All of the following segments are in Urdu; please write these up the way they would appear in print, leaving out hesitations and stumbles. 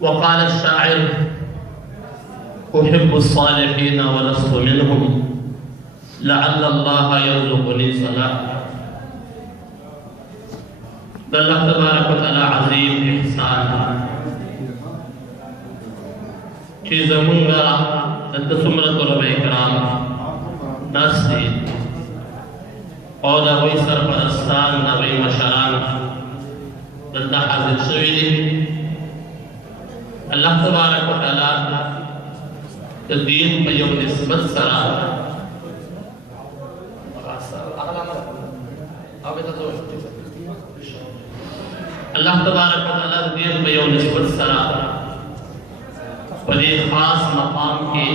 وقال الشاعر أحب الصالحين ولست منهم لعل الله يرزقني صلاحا. الله تبارك وتعالى عظيم إحسان چې زمونږ دلته څومره طلبه کرام ناست دي او د هغوی سرپرستان د هغوی مشران دلته حاضر شوي دي. الله تبارک وتعالی د دین په یو نسبت سره الله تبارک وتعالی د دین په یو نسبت سره په دې خاص مقام کې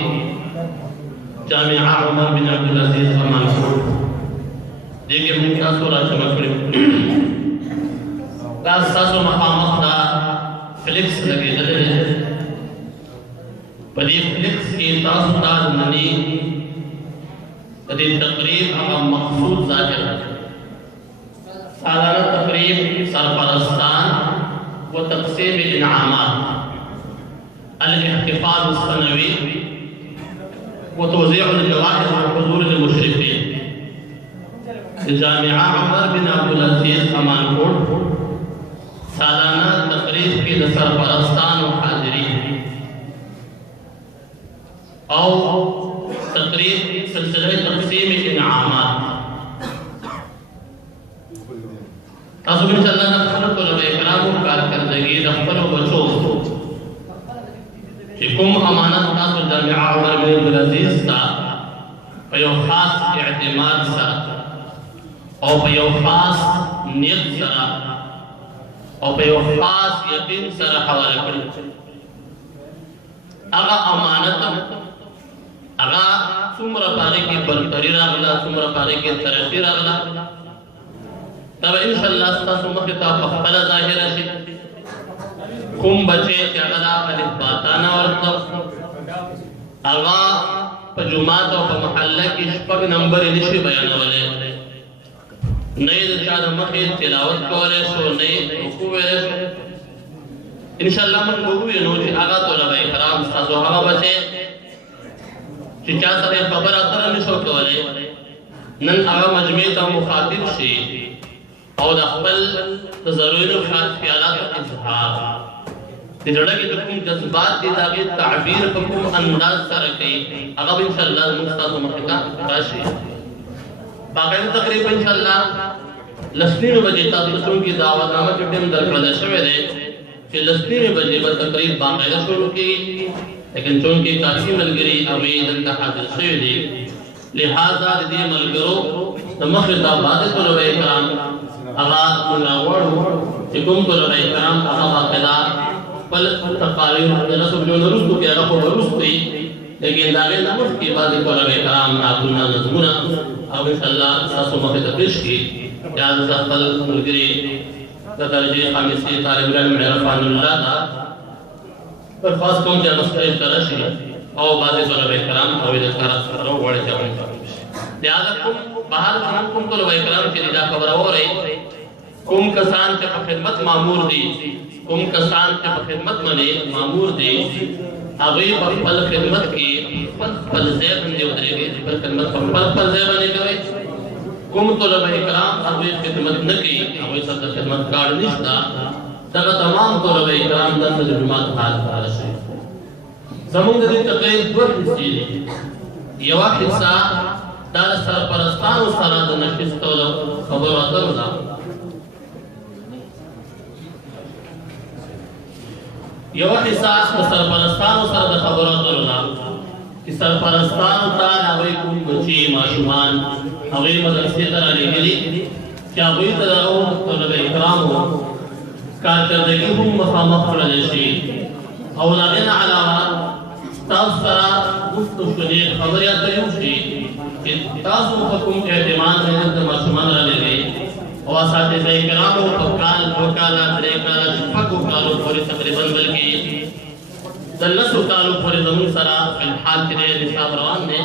جامعه عمر بن عبدالعزیز امانپور دې کې موږ تاسو راجمع کړي. دا ستاسو مقامات دا فلیکس لګېدلی دی. په دې فلیکس کې تاسو ته د ننني د دې تقریب هغه مقصود ظاهر سالانه تقریب سرپرستان و تقسیم انعامات الاحتفال السنوي وتوزيع الجوائز وحضور المشرفين لجامعة عمر بن عبدالعزيز امانپور سالانه تقریب کې د سرپرستان و حاضرین او تقریب سلسله تقسیم انعامات. تاسو ان شاء الله د خپلو طلبه کرامو کارکردګي د خپلو بچو چې کوم امانت تاسو جامعه عمر بن عبدالعزیز ته په یو خاص اعتماد سره او په یو خاص نیت سره او په یو خاص یقین سره حواله کړی. هغه امانت هغه څومره پاره کې برتري راغله څومره پاره کې ترقي راغله دا به ان شاء الله تاسو مخې ته په خپله ظاهره شي. کوم بچی چې هغه د الف باتا نه ورته هغه په جومات او په محله کې شپږ نمبرې نشي بیانولی، نه یې د چا د مخې تلاوت کولی شو نه یې رکوع ویلی شو. انشاءالله موږ به ووینو چې هغه طلبه کرام ستاسو هغه بچی چې چا سره یې خبره اتره نه شو کولی نن هغه مجمع ته مخاطب شي او د خپل تضرعونو خیالاتو اظهار د زړه کې د کوم جذبات دي د هغې تعبیر په کوم انداز سره کوي هغه به انشاءالله زموږ ستاسو مخې ته راشي. باقاعده تقریبا انشاءالله لس نیمې بجې تاسو چونکې دعوتنامه کې ټیم درکړلی شوی دی چې لس نیمې بجې به تقریب باقاعده شروع کېږي، لیکن چونکې کافي ملګري هغوی دلته حاضر شوي دي لہذا د دې ملګرو د مخې ته بعضې طلبه کرام هغه موږ راغواړو چې کوم طلبه کرام هغه باقاعده خپل تقاریر د نصب جو نه وروستو کې هغه خو به وروستو وي، لیکن د هغې نه مخکې بعضې طلبه کرام نعتونه نظمونه او انشاءالله ستاسو مخې ته پېښ کړي. یا زه خپل ملګري د درجې خامسي طالب العلم عرفان الله ته درخواست کوم چې هغه سټیج ته راشي او بعضې طلبه کرام هغوی د کار سره وغواړي چې هغوی کار وشي. لهذا بهر زموږ کوم طلبه کرام چې دا خبره واورئ کوم کسان چې په خدمت مامور دي کوم کسان چې په خدمت باندې مامور دي هغوی په خپل خدمت کې خپل ځای باندې ودرېږي، خپل خدمت په خپل ځای باندې کوئ. کوم طلبه کرام هغوی خدمت نه کوي هغوی سره د خدمت کارډ نشته دغه تمام طلبه کرام دلته د جومات حال ته راشئ. زموږ د دې تقریر دوه حصې دي. یوه حصه دا د سرپرستانو سره د نشستولو خبرو اترو ده. یوه حصه د سرپرستانو سره د خبرو اترو ده چې سرپرستانو ته د هغوی کوم بچي ماشومان هغوی مدرسې ته رالېږلي چې هغوی ته د هغو طلبه کرامو کارکردګي هم مخامخ کړلی شي او د هغې نه علاوه تاسو سره گفت و شنید خبرې اترې وشي چې تاسو په کوم اعتماد باندې د ماشومان رالېږئ او اساتذه کرامو په کال دوه کاله درې کاله شپږو کالو پورې تقریبا بلکې د لسو کالو پورې زموږ سره فلحال چې دی نصاب روان دی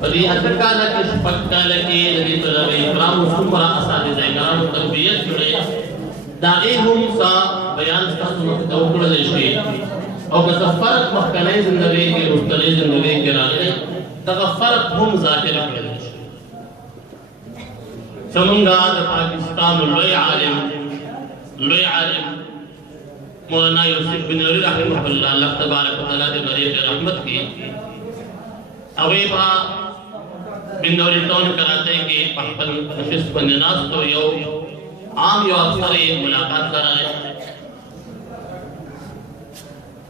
په دې اته کاله کې شپږ کاله کې د دې طلبه کرامو څومره اساتذه کرامو تربیت کړې د هغې هم څه بیان ستاسو مخې ته وکړلی شي او که څه فرق مخکنۍ زندګۍ کې وروستنۍ زندګۍ کې راغلی دغه فرق هم ظاهر کړلی شي. زمونږ د پاکستان لوی عالم مولانا یوسف بن نوری رحمه الله الله تبارک وتعالی دې غریب رحمت کی هغوی به بن نوری ټاؤن کراچۍ کې په خپل نشست باندې ناست و یو عام یو افسر یې ملاقات ته راغی.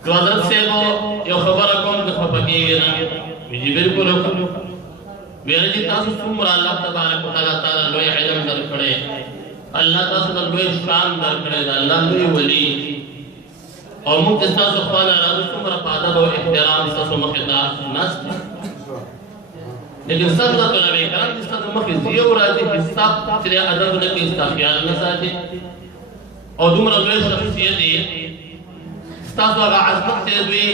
نو حضرت صاحب یو خبره کوم که خفه کېږي نه ویل جی بالکل وکړو ویل جی تاسو څومره الله تبارک وتعالی لوی علم درکړی الله تاسو ته لوی شان درکړی دی الله لوی ولی او موږ ستاسو خپل راځو څومره په ادب او احترام ستاسو مخې ته ناست لیکن سب ته طلبه کرام چې ستاسو مخې زیو راځي حساب چې ادب نه کوي ستاسو خیال نه ساتي او دومره لوی شخصیت دی ستاسو هغه عظمت چې دوی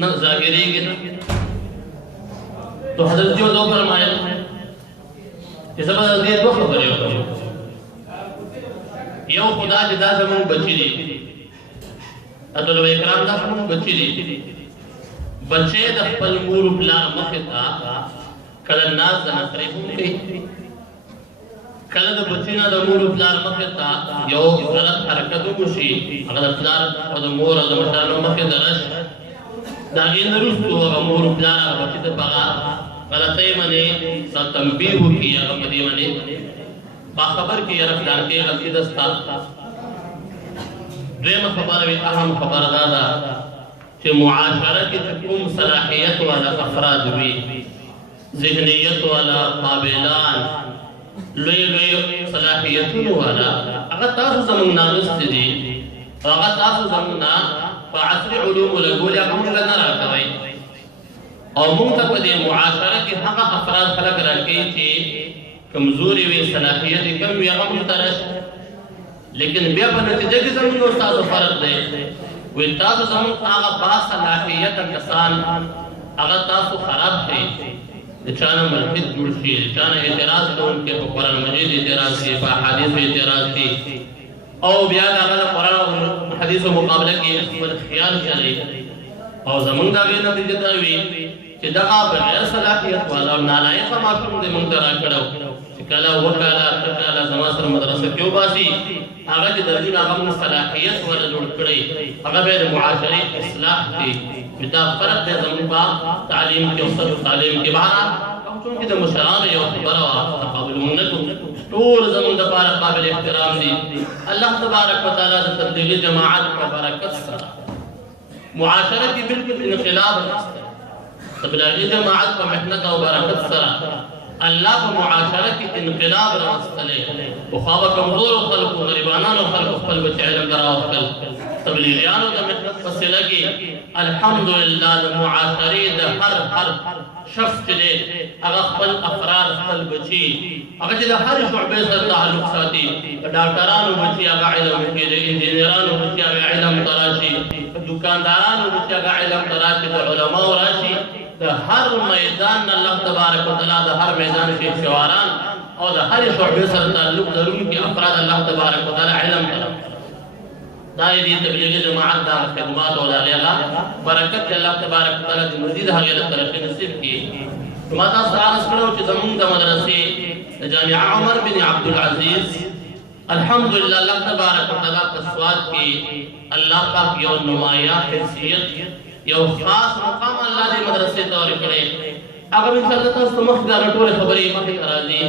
نه ظاهرېږي نه. تو حضرت جو دو فرمایل چې زه به دې دوه خبرې وکړم. یو خدا چې دا زموږ بچي دي طلبه کرام دا زموږ بچي دي بچې د خپل مور پلار مخې ته کله ناز د نخرې هم کوي کله د بچي نه د مور پلار مخې ته یو غلط حرکت وشي هغه د پلار او د مور او د مشرانو مخې ته راشي د هغې نه وروستو هغه مور پلار هغه بچي ته په هغه غلطۍ باندې څه تنبیه وکړي هغه په دې باندې باخبر کړي یاره پلار کې غلطي ده ستا. دویمه خبره وي اهم خبره دا ده چې معاشره کې کوم صلاحیت والا افراد وي ذهنیت والا قابلان لوی صلاحیتونو والا هغه تاسو زموږ ناغوستي دي او هغه تاسو زموږ نه په عصري علومو لګولي هغه موږ نه راکوئ او موږ ته په دې معاشره کې هغه افراد خلک راکوي چې کمزوري وي صلاحیت یې کم وي هغه موږ ته راشي لیکن بیا په نتیجه کې زموږ او ستاسو فرق دی وایي تاسو زموږ هغه باصلاحیته کسان هغه تاسو خراب کړئ د چا نه ملحد جوړ شي د چا نه اعتراض کوونکي په قرآن مجید اعتراض کوي په احادیثو اعتراض کوي او بیا د هغه د قرآن او حدیثو مقابله کې خپل خیال چلوي او زموږ د هغې نتیجه دا وي چې دغه بغیر صلاحیت والا او نالایقه ماشوم دې موږ ته راکړی چې کله اووه کاله اته کاله زما سره مدرسه کې وباسي هغه چې درجونه هغه موږ صلاحیت والا جوړ کړی هغه بیا د معاشرې اصلاح دی دا فرق دی زموږ په تعلیم کې او صرف تعلیم کې بهرحال چونکې د مشرانو یو خبره وه تقابل موږ نه کوو ټول زموږ دپاره قابل احترام دي. الله تبارک وتعالی د تبلیغي جماعت په برکت سره معاشره کې بالکل انقلاب راوستی تبلیغي جماعت په محنت او برکت سره الله په معاشره کې انقلاب راوستلی پخوا به کمزورو خلکو غریبانانو خلکو خپل بچې علم ته راوستل تبلیغیانو د محنت په سله کې الحمدلله د معاشرې د هر شخص چې دی هغه خپل افراد خپل بچي هغه چې د هرې شعبې سره تعلق ساتي د ډاکټرانو بچي هغه علم کې د انجینرانو بچي هغه علم ته راشي د دوکاندارانو بچي هغه علم ته راشي د علماو راشي د هر میدان الله تبارک وتعالی د هر میدان کې شواران او د هرې شعبې سره تعلق لرونکي افراد الله تبارک وتعالی علم ته دا دې تبلیغي جماعت دا خدمات او هغې برکت چې الله تبارک وتعالی د مزید هغې له ترقي نصیب کړي. نو ما تاسو ته عرض کړی و چې زموږ د مدرسې د جامعه عمر بن عبدالعزیز الحمدلله الله تبارک وتعالی په سواد کې الله پاک یو نمایاں حیثیت یو خاص مقام الله دې مدرسې ته ورکړی هغه انشاءالله تاسو ته مخکې دا ټولې خبرې مخکې ته راځي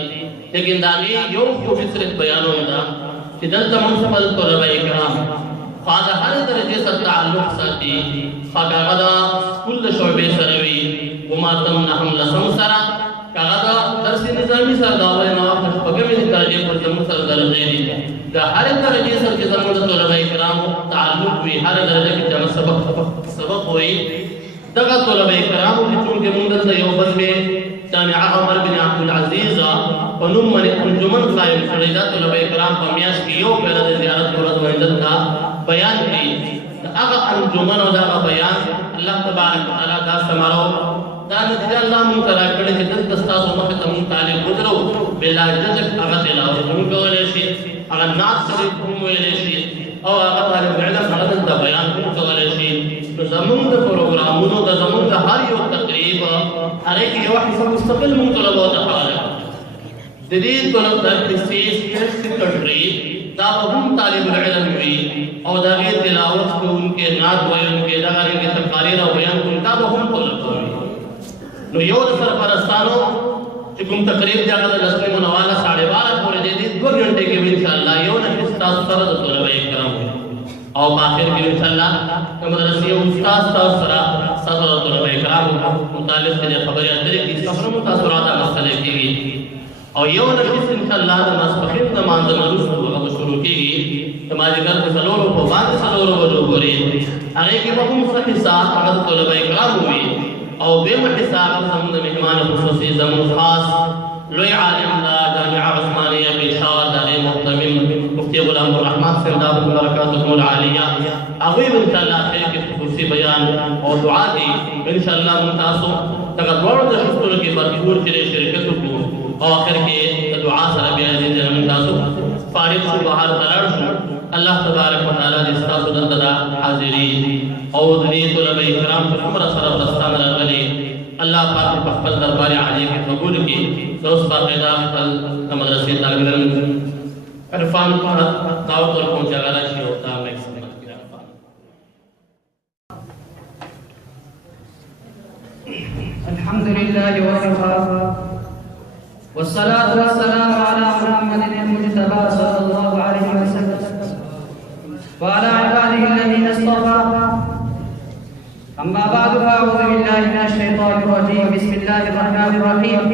لیکن د هغې یو خوبي صرف بیانوم ده چې دلته موږ خپل طلبه کرام خوا د هرې درجې سره تعلق ساتي خوا که هغه د سکول د شعبې سره وي وماتم نهم لسم سره که هغه د درس نظامي سره د اول نه واخله شپږمې درجې پر زموږ سره درجې دي د هرې درجې سره چې زموږ د طلبه کرامو تعلق وي هره درجه کې چې هغه سبق وایي دغه طلبه کرامو کې چونکې موږ دلته یو بل مې جامعه عمر بن عبدالعزیز په نوم باندې انجمن قایم کړی دا طلبه کرام په میاشت کې یو پیره د زیارت ورځ باندې دلته بیان کړي د هغه انجمن او د هغه بیان الله تبارک وتعالی دا ثمره دا نتیجه الله موږ ته راکړې چې دلته ستاسو مخې ته موږ طالب ودرو بلا جزک هغه تلاوت هم کولی شي هغه نعت شریف هم ویلی شي او هغه طالب العلم هغه د بیان کولی شي. نو زموږ د پروګرامونو د زموږ د هر یو تقریب هغې کې یوه حصه مستقل موږ طلباو ته حواله د دې طلب د حصې سیکرټري دا به هم طالب العلم وي او د هغې تلاوت کوونکي نعت ویونکي دغه رنګې تقاریر او بیان کوونکي دا به هم طلبه وي. نو یو د سرپرستانو چې کوم تقریب دی هغه د لسمې منواله 12:30 پورې دی 2 غنټې کې به انشاءالله یو نشست تاسو سره د طلبه کرام او په آخر کې انشاءالله د مدرسې یو استاد تاسو سره ستاسو د طلبه کرام متعلق د خبرې اترې کې سفر مو تاسو راته مسئله کېږي او یو نشست انشاءالله د ماسپښین د مانځه نه وروسته هغه شروع کېږي د مازدیګر د 4 په باندې 4 بجو پورې هغې کې به هم څه حصه هغه د طلبه کرامو وي او دویمه حصه هغه زموږ د مهمان خصوصي زموږ خاص لوی عالم دا جامعه عثمانیه پېښور د هغې محتمم مفتي غلام الرحمن صاحب دامت برکاتهم العالیه هغوی به انشاءالله اخر کې خصوصي بیان او دعا دي انشاءالله موږ تاسو دغه دواړو نشستونو کې بھرپور چې شرکت وکړو او اخر کې د دعا سره بیا دې موږ تاسو فارغ شو بهر ته لاړ شو. الله تبارک وتعالى دې ستاسو دلته د حاضري او د دې طلبه کرام په عمر سره دستانه راغلي الله پاک په خپل دربار عالی کې قبول کړي. اوس باقاعده خپل مدرسې طالب علم عرفان دعوت ورکوم چې هغه راشي او دا میکسیمم الحمد لله وكفى والصلاة والسلام على محمد المجتبى صلى الله عليه وسلم وعلى عباده الذين اصطفى. أما بعد فأعوذ بالله من الشيطان الرجيم. بسم الله الرحمن الرحيم.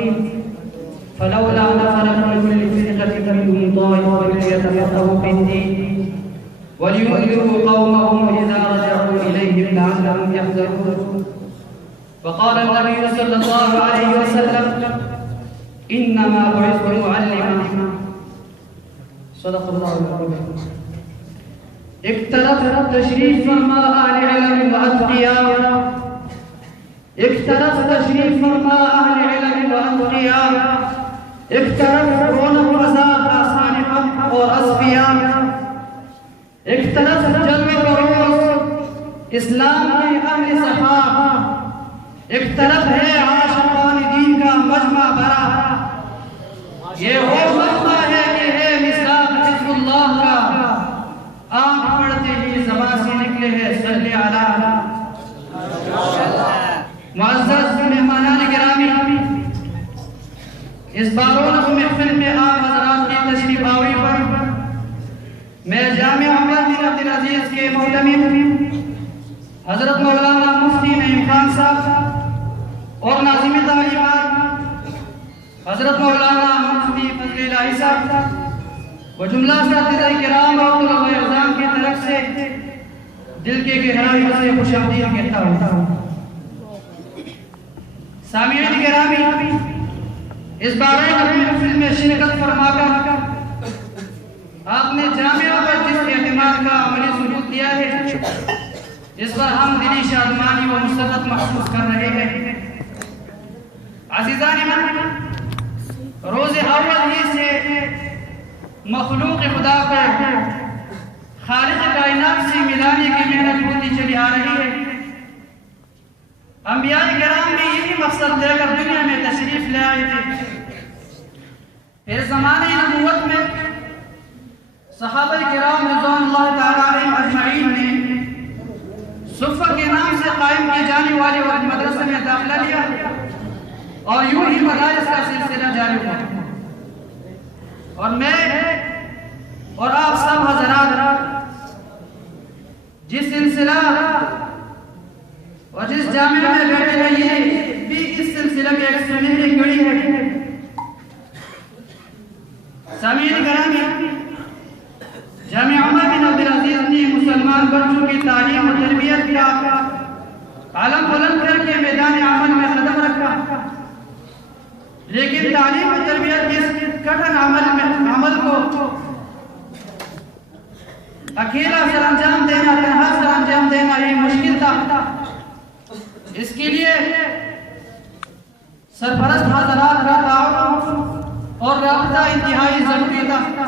فلولا نفر من كل فرقة منهم طائفة ليتفقهوا في الدين ولينذروا قومهم إذا رجعوا إليهم لعلهم يحذرون. وقال النبي صلى الله عليه وسلم إنما بعثت معلما. صدق الله العظيم. اقترب تشريف فرما أهل علم وأتقياء. اقترب تشريف فرما أهل علم وأتقياء. اقترب رونق مزاق صالحا وأصفياء. اقترب جلوة بروز اسلام کے اہل صحابہ. اقترب ہے عاشقان دین کا مجمع بھرا. یہ وہ مجمع ہے کہ ہے مصداق حزب اللہ کا. آنکھ پڑھتے ہی زبان سے نکلے ہیں صلی علی. معزز مہمانان گرامی، اس بارونق محفل میں آپ حضرات کی تشریف آوری پر میں جامعہ عمر بن عبدالعزیز کے محتمم حضرت مولانا مفتی نعیم خان صاحب اور ناظم تعلیمات حضرت مولانا مفتی فضل الہی صاحب و جملہ اساتذہ کرام اور طلباء اعظام کی طرف سے دل کے گہرائیوں سے خوش آمدید کہتا ہوں. سامعین گرامی، اس بارے محفل میں شرکت فرما کر آپ نے جامعہ پر جس اعتماد کا عملی ثبوت دیا ہے اس پر ہم دلی شادمانی و مسرت محسوس کر رہے ہیں. عزیزان من، روز اول ہی سے مخلوق خدا کو خالق کائنات سے ملانے کی محنت ہوتی چلی آ رہی ہے. انبیاء کرام بھی یہی مقصد لے کر دنیا میں تشریف لے آئے تھے. پھر زمانے نبوت میں صحابہ کرام رضوان اللہ تعالی علیہم اجمعین نے صفہ کے نام سے قائم کی جانے والے مدرسے میں داخلہ لیا اور یوں ہی مدارس کا سلسلہ جاری ہوا. اور میں اور آپ سب حضرات جس سلسلہ اور جس جامعہ میں بیٹھے ہیں یہ بھی اس سلسلہ کے ایک سنہری کڑی ہے. سامعین گرامی، جامعہ عمر بن عبدالعزیز نے مسلمان بچوں کی تعلیم و تربیت کا علم بلند کر کے میدان عمل میں قدم رکھا. لیکن تعلیم و تربیت کے اس کٹھن عمل کو اکیلا سر انجام دینا، تنہا سر انجام دینا یہ مشکل تھا. اس کے لیے سرپرست حضرات کا تعاون اور رابطہ انتہائی ضروری تھا.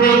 3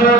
2,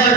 1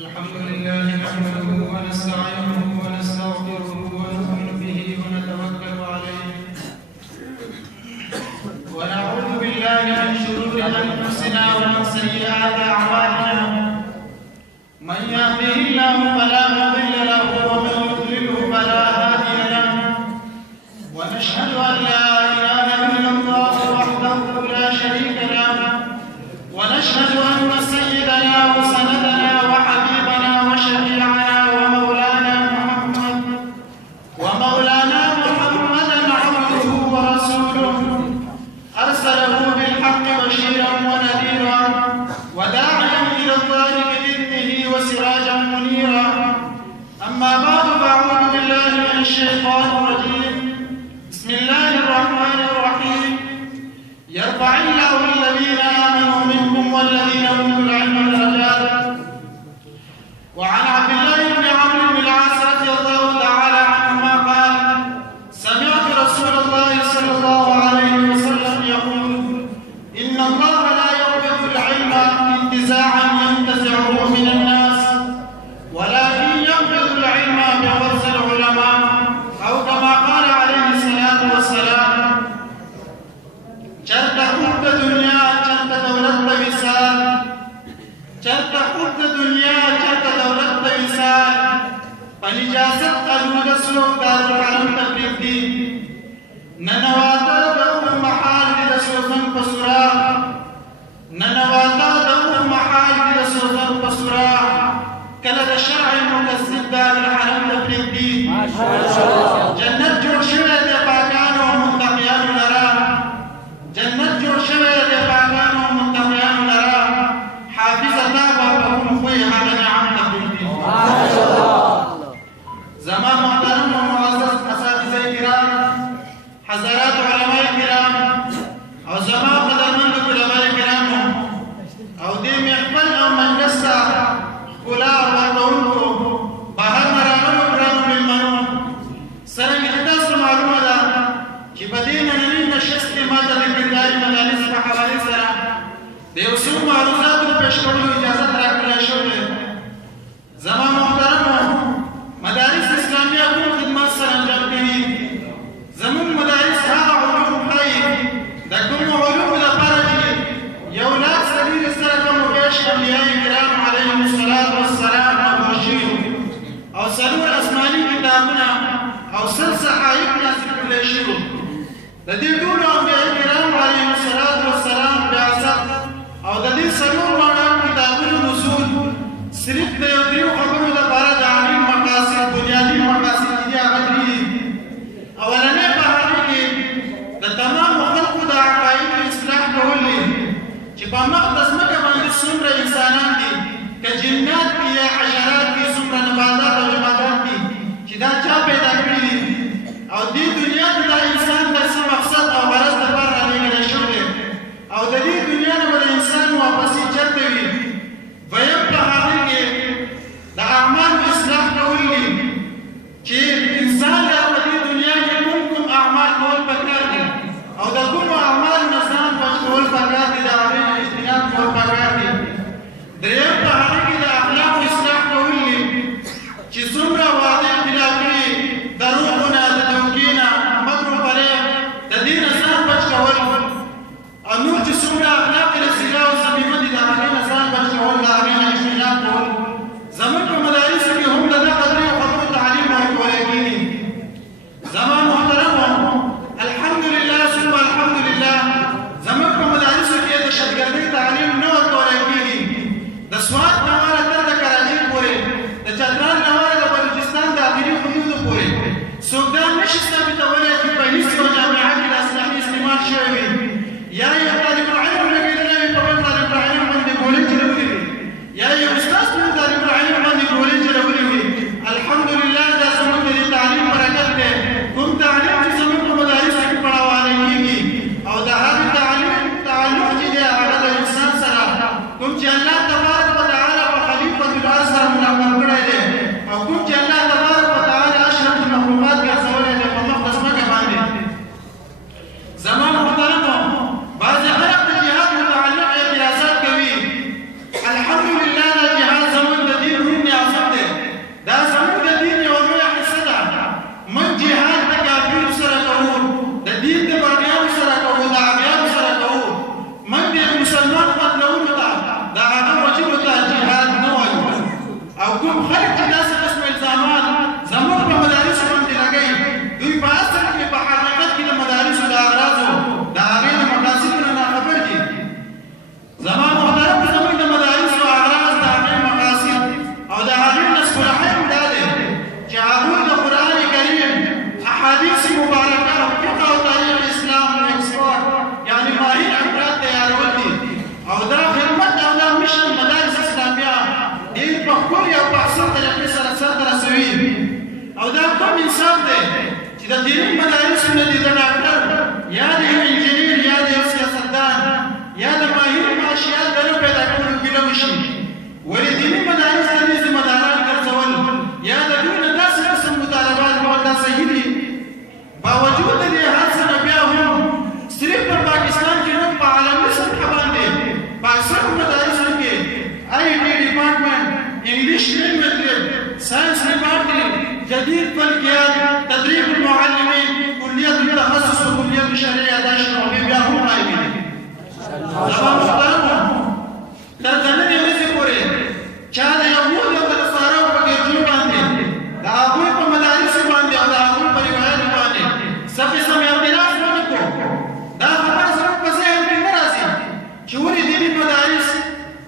الحمد لله نحمده ونستعينه ونستغفره ونؤمن به ونتوكل عليه ونعوذ بالله من شرور انفسنا ومن سيئات اعمالنا من يهده الله فلا مضل له ومن يضلله فلا هادي له ونشهد ان لا اله الا الله وحده لا شريك له ونشهد ان سيدنا وسندنا وحبيبنا وشفيعنا ومولانا محمدا عبده ورسوله ارسله بالحق بشيرا ونذيرا وداعيا الى الله باذنه وسراجا منيرا اما بعد فاعوذ بالله من الشيطان الرجيم بسم الله الرحمن الرحيم يرفع الله الذين آمنوا منكم والذين أوتوا العلم درجات وعن عبد الله بن عمرو بن العاص رضي الله تعالى عنهما قال سمعت رسول الله صلى الله عليه وسلم يقول إن الله لا يقبض العلم انتزاعا ينتزعه من الناس ولكن يقبض العلم بقبض العلماء أو كما قال عليه الصلاة والسلام چرته خوب د دنیا چرته دولت د وصال چرته خوب د دنیا چرته دولت د وصال پنجازت قانون رسول دار الحرم تبریک دی ننواتا د محال د سوزن پسورا ننواتا د محال د سوزن پسورا کله د شرع مکذب دار الحرم تبریک دی جنت جوړ شوی د پاکانو متقیانو لرا جنت جوړ شوی د پاکانو متقیانو لرا حافظ تابا بهم خوی هغه نعم تبریک دی زمان محترم و معزز اساتذه کرام حضرات علماء کرام او زمان قدرمند علماء کرام او دې محفل او مجلس ته ښکلا ورکوونکو بهر نه راغلو ګرانو مېلمنو څرنګه تاسو معلومه ده چې په دې نننۍ نشست کې ما ته د کرداري مجالس په حوالې سره د یو څو معروضاتو پېښ کولو اجازت راکړی شوې زما محترمو مدارس اسلامیه کوم خدمات سره انجام کوي زموږ مدارس هغه علوم ښایي د کومو علومو لپاره چې 1,000 کومو پېښ انبیاء کرام علیهم الصلاة والسلام نازل شوي او 4 آسماني کتابونه او 100 صحائف نازل کړل شوي د دې ټولو انبیاء کرام علیهم الصلاة والسلام بعثت او د دې 4 واړه کتابونو نزول صرف د یو دیو خبرو لپاره د عالم مقاصد بنیادی مقاصد دي هغه دي اولنې په هغه کې د تمام خلقو د عقاید اصلاح کول دي چې په مقدس مکه باندې څومره انسانان دي که جنات دي یا حشرات دي څومره نباتات او جمادات دي چې دا چا پیدا کړي دي او دې دنیا کې دا انسان د څه مقصد او غرض لپاره راغلی شوی او د دې دنیا نه به انسان واپسې چرته وي ویم په هغه کې د اعمال اصلاح کول دي چې انسان د دې دنیا کې کوم اعمال کول پکار دي او د کوم اعمال نه ځان بچ کول پکار دي د هغې نه اجتناب کول پکار دي دریم په هغه کې د اخلاق اصلاح کول دي چې څومره وعدې خلاف کړي دروغونه د دوکې نه مکر و فریب د دې نه ځان بچ کول او نور چې څومره اخلاق رسیله او صمیمه دي د هغې نه ځان کوم خلک چې داسې قسم الزامات زموږ په مدارسو باندې لګوي دوی په اصل کې په حقیقت کې د مدارسو د اغراضو د هغې د مقاصدو نه ناخبر دي. زما محترم زموږ د مدارسو اغراض د هغې مقاصد او د هغې نسب الحیم دا دی چې هغوی د قرآن کریم احادیث مبارکه او فقه او تاریخ اسلام ایکسپورټ یعنی ماهر افراد تیارول دي او دا خدمت او دا مشن مدارس اسلامیه دین په ښکلې او په احسن طریقې سره سرته رسوي. او دا کوم انصاف دی چې د دیني مدارسو نه دي د ډاکټر یا د یو انجینیر یا د یو سیاستدان یا د ماهر معاشیات د نه پیدا کولو ګیله وشي. ولې دیني مدارس ته دې ذمهداران ګرځول یا د دوی نه داسې قسم مطالبات کول دا صحیح دي. باوجود د دې هر څه نه بیا هم صرف په پاکستان کې نه په عالمي سطح باندې په اکثرو مدارسو کې IT department English language sinus department جدید فلکیات تدریب المعلمین کلیات التخصص و کلیات الشرعیه دا شعبې بیا هم قایمې دي. زما محترمو تر نننۍ ورځې پورې چا د یهودو او د نصاراو په ګرجو باندې د هغوی په مدارسو باندې او د هغوی په روایاتو باندې څه قسم اعتراض ونه کړو. دا خبره زموږ په ذهن کې نه راځي چې ولې دیني مدارس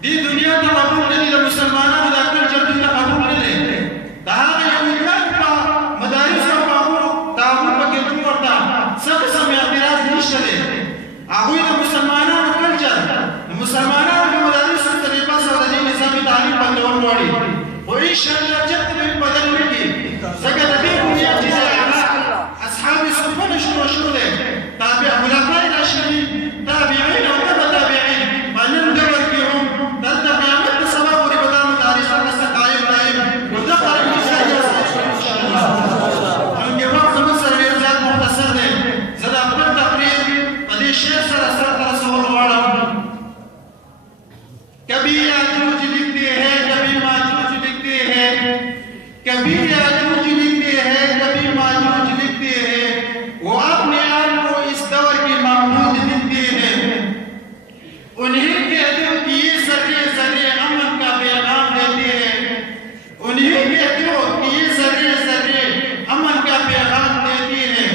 دې دنیا ته قبول نه دي، د مسلمانانو دا کلچر دې ته قبول نه دی. د هغه یهودیانو په مدارسو او په هغوی په ګرجو ورته څه قسم اعتراض نشته دی. هغوی د مسلمانانو کلچر د مسلمانانو په مدارسو طریقه سره د دې نظامي تعلیم بندول غواړي. خو انشاءالله چېرته به بدل نه کړي ځکه د دې دنیا چې دی اصحاب صفه نه شروع دی خلفای راشدین تابعین او تبع تابعین په نن دور کې هم دلته قیامت د سبا پورې به دا مدارس هلته قایم دایم ودغه رنګه انګې وخت زموږ سره ډېر زیات مختصر دی. زه د خپل تقریر په دې شعر سره سرته رسول غواړم. کبھی یاجوج لکھتے ہیں کبھی ماجوج لکھتے ہیں، کبھی یاجوج لکھتے ہیں کبھی ماجوج لکھتے ہیں، وہ اپنے آپ کو اس دور کے محمود لکھتے ہیں. انہیں کہتے ہو کہ یہ ذرے ذرے امن کا پیغام دیتے ہیں، انہیں کہتے ہو کہ یہ ذرے ذرے امن کا پیغام دیتے ہیں،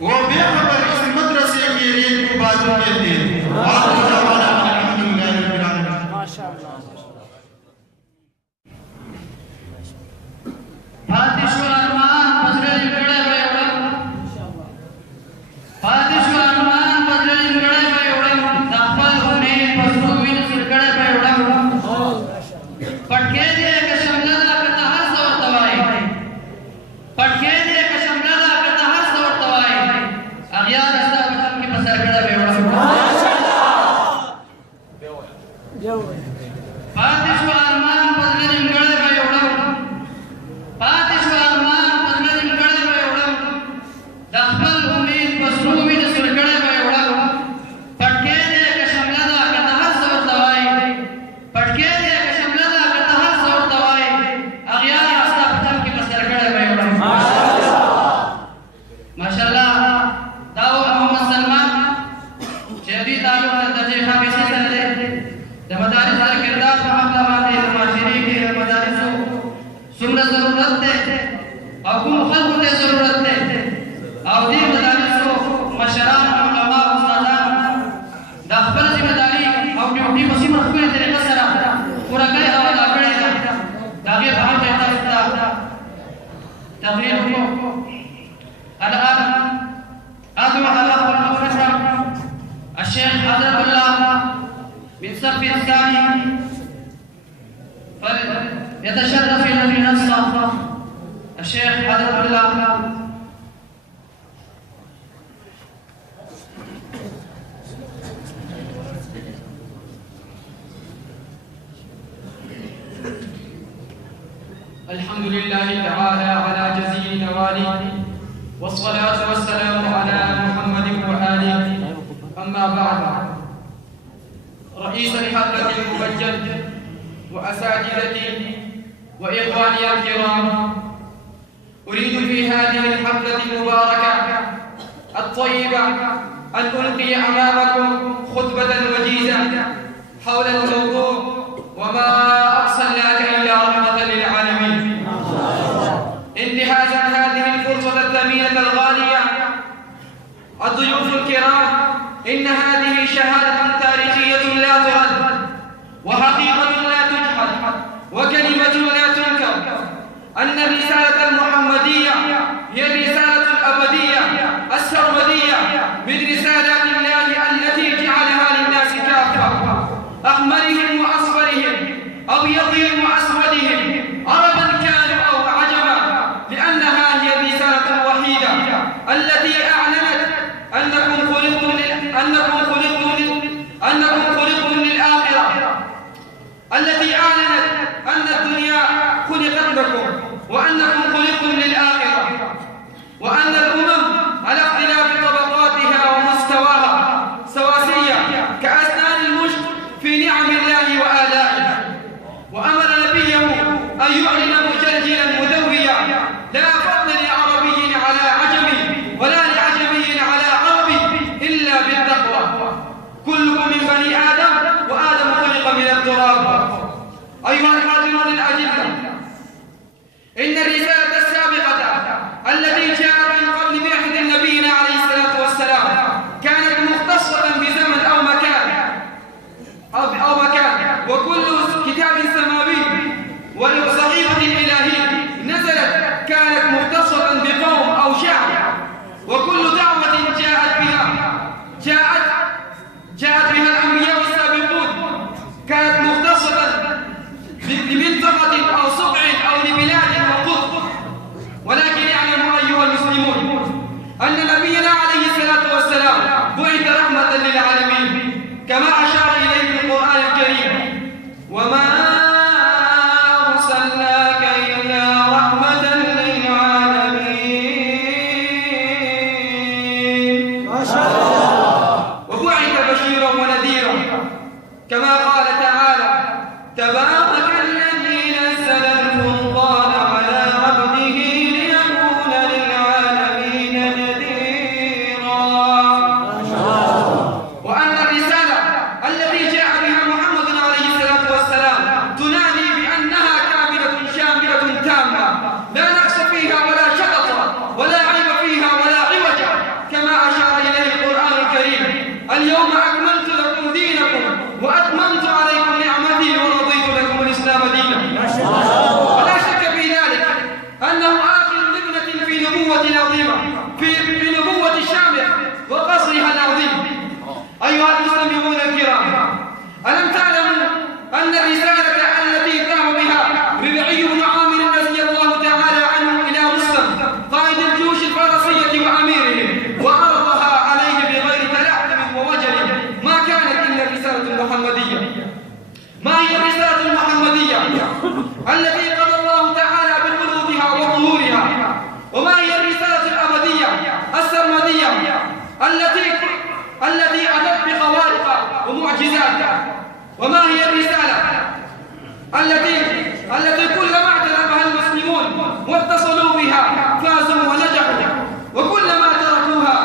وہ بے خبر اس مدرسے کے ریت کو بازو کہتے ہیں. الحمد لله تعالى على جزيل نواله والصلاة والسلام على محمد وآله. أما بعد، رئيس الحفلة الممجد وأساتذتي وإخواني الكرام، أريد في هذه الحفلة المباركة الطيبة أن ألقي أمامكم خطبة وجيزة حول الموضوع وما أرسلناك إلا رحمة للعالمين. الضيوف الكرام، إن هذه شهادة تاريخية لا ترد، وحقيقة لا تجحد، وكلمة لا تنكر، أن الرسالة المحمدية هي الرسالة الأبدية السرمدية من رسالات الله التي جعلها للناس كافة، أحمرهم وأصفرهم، أبيضهم وأسودهم، عربا كانوا أو عجما، لأنها هي الرسالة الوحيدة التي أعلنت أنكم خلقتم للآخرة، التي أعلنت أن الدنيا خلقت لكم وأنكم خلقتم للآخرة، وأن الأمم على اختلاف طبقاتها ومستواها سواسية كأسنان المشط في نعم الله وآلائه، وأمر نبيه أن يعلن مجلجلا مدويا لا فضل لعربي على عجمي ولا لعجمي على عربي إلا بالتقوى، كلكم من بني آدم وآدم خلق من التراب. أيها الحاضرون الأجلة، إن الرسالة السابقة التي جاءت من قبل بعثة نبينا عليه الصلاة والسلام كانت مختصة بزمن أو مكان، وكل كتاب سماوي وصحيفة إلهي نزلت كانت مختصة بقوم أو شعب، وكل دعوة جاءت بها الأنبياء السابقون كانت مختصة لمنطقة أو صقع أو لبلاد وقطب. ولكن اعلموا أيها المسلمون أن نبينا عليه الصلاة والسلام بعث رحمة للعالمين، كما أشار إليه في القرآن الكريم: وما أرسلناك إلا رحمة للعالمين. ما شاء الله. وبعث بشيرا ونذيرا، كما قال تعالى: تبارك الذي نزل الفرقان على عبده ليكون للعالمين نذيرا. وأن الرسالة التي جاء بها محمد عليه الصلاة والسلام تنادي بأنها كاملة شاملة تامة، لا نقص فيها ولا شطط ولا عيب فيها ولا عوج، كما أشار إليه القرآن الكريم: اليوم أكملت لكم دينكم وأتممت عليكم نعمتي ورضيت لكم الإسلام دينا. ولا شك في ذلك أنه آخر لبنة في نبوة عظيمة، في نبوة شاملة وقصرها العظيم. أيها المسلمون الكرام، ألم تعلموا أن الرسالة التي قام بها ربعي بن عامر رضي الله تعالى عنه إلى رستم قائد الجيوش الفارسية وأميرهم وعرضها عليه بغير تلعثم ووجل ما كانت إلا الرسالة المحمدية؟ ما هي الرسالة المحمدية التي قضى الله تعالى بقلوبها وظهورها؟ وما هي الرسالة الأبدية السرمدية التي أتت بخوارق ومعجزات؟ وما هي الرسالة التي كلما اعترفها المسلمون واتصلوا بها فازوا ونجحوا، وكلما تركوها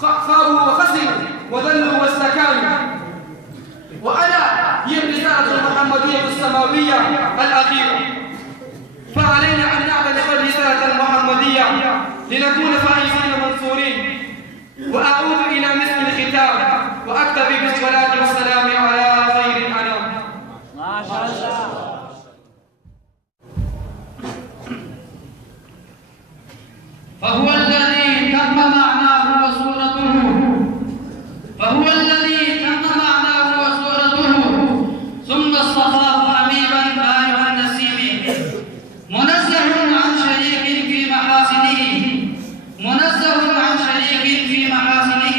خابوا وخسروا وذلوا واستكانوا؟ وألا هي الرسالة المحمدية السماوية الأخيرة. فعلينا أن نعتنق الرسالة المحمدية لنكون فائزين منصورين. وأعود إلى مثل الختام وأكتفي بالصلاة والسلام على خير الأنام. ما شاء الله. فهو الذي تم معناه وصورته، فهو الذي تم معناه وصورته، ثم اصطفاه حبيبا بارع النسيم، منزه عن شريك في محاسنه، منزه عن شريك في محاسنه،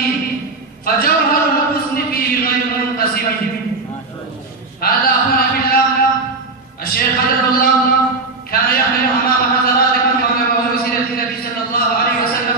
فجوهر الحسن فيه غير منقسم. هذا هنا بالله الشيخ حفظه الله كان يحمل امام حضراتكم حول موضوع سيرة النبي صلى الله عليه وسلم.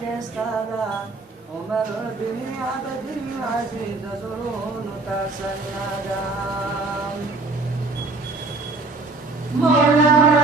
كيستادا عمر بن عبد العزيز زرون تسندا مولانا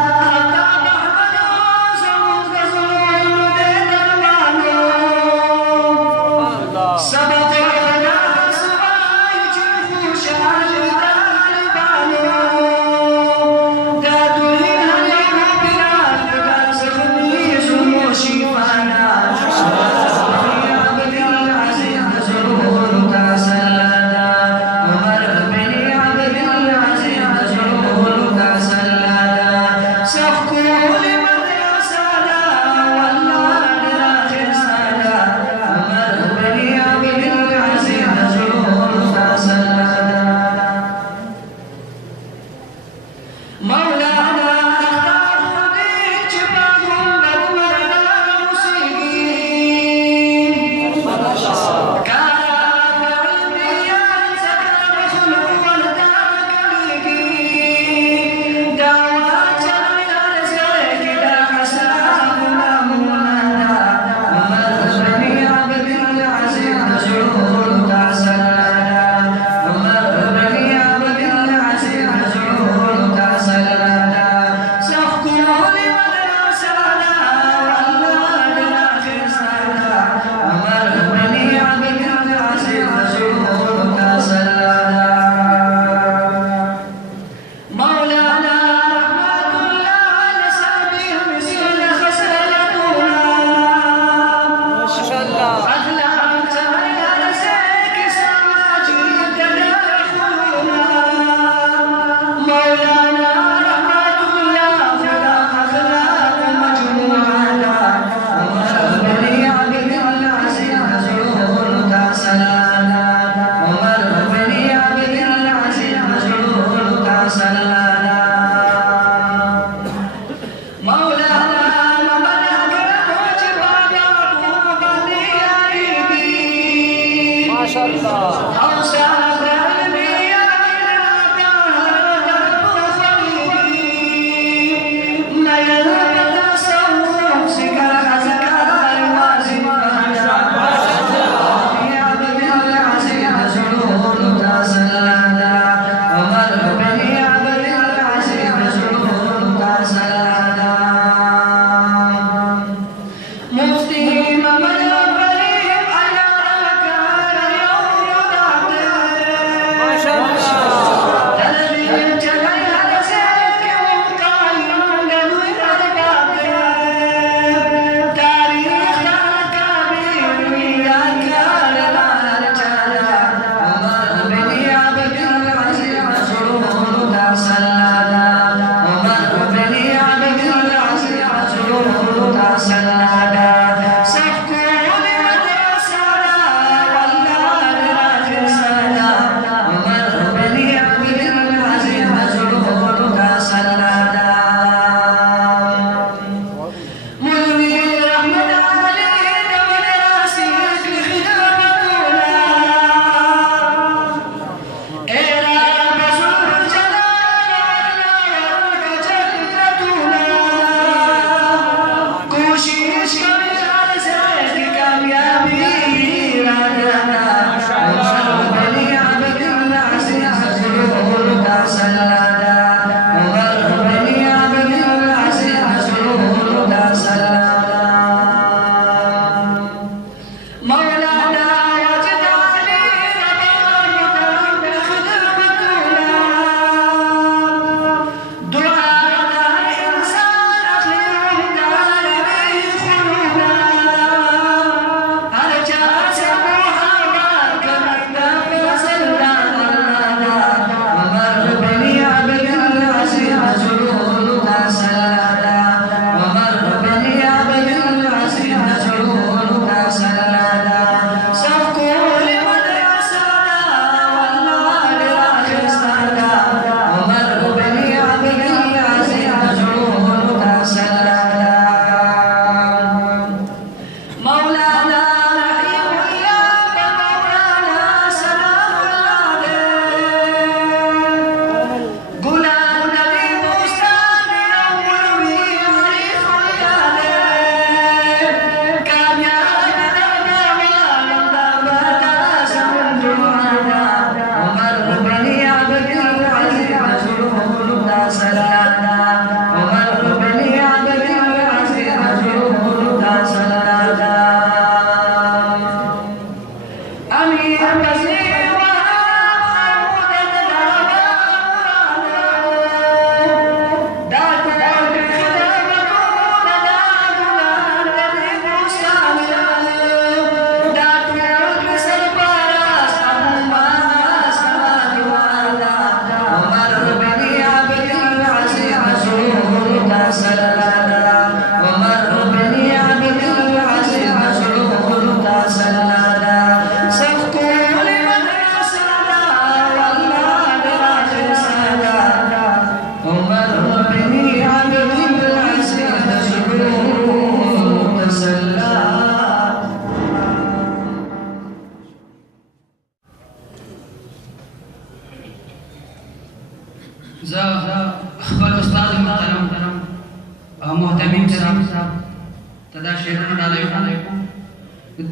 علیکم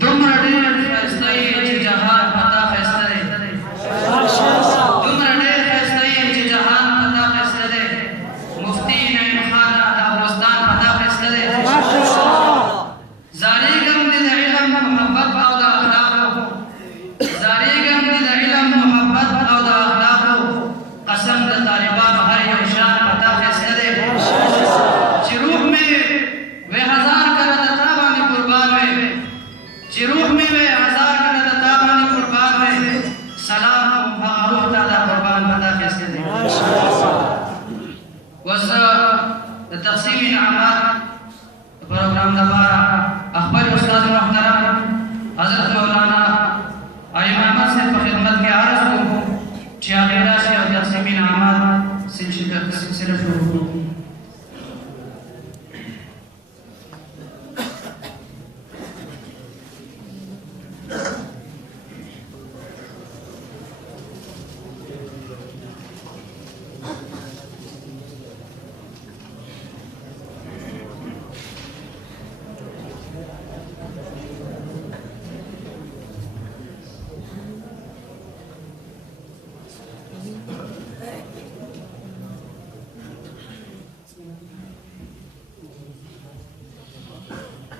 دومره ډېر ښایسته یې چې جهان په تا ښایسته دی دومره ډېر ښایسته یې چې جهان په تا ښایسته دی مفتي نعیم خان د افغانستان په تا ښایسته دی زاریږم دې د علم محبت او د اخلاقو زاریږم دې د علم محبت او د اخلاقو قسم د طالبانو هر یو شان په تا ښایسته دی چې روح مې وې هزار کله د تا باندې قربان وې چې روح مې وې هزار کله د تا باندې قربان وې سلام هغه روح ته دا قربان په تا ښایسته دی اوس د تقسیم انعامات پروګرام لپاره خپل استاد محترم حضرت مولانا ایوب احمد صاحب په خدمت کې عرض کوم چې هغه راشي او تقسیم انعامات سلسله شروع کړو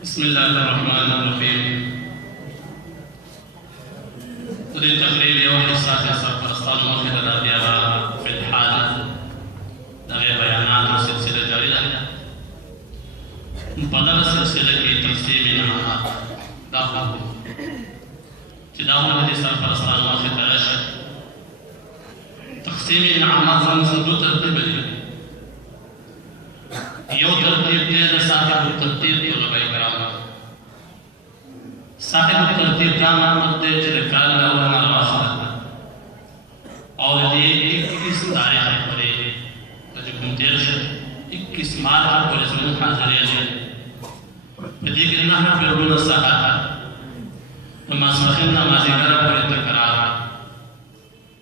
بسم الله الرحمن الرحيم ودي تقرير يوم الساعة سرپرستان موقع الادیارہ في الحال دغه بیانات و سلسله جاری ده په دغه سلسله کې تقسیم انعامات دا وکړو چې دا موږ د سرپرستان موقع ته راشي تقسیم انعامات زموږ دوه ترتیب دي یو ترتیب دی د صاحب الترتیب طلبه کرام صاحب الترتیب کا مطلب دی چې د کال د اول نه واخله او د 21 تاریخ پورې د کوم تیر شو 21 مارچ پورې زموږ حاضرې دي په دې کې نه پیرونه ساحه د ماسپښین نمازګر پورې تکرار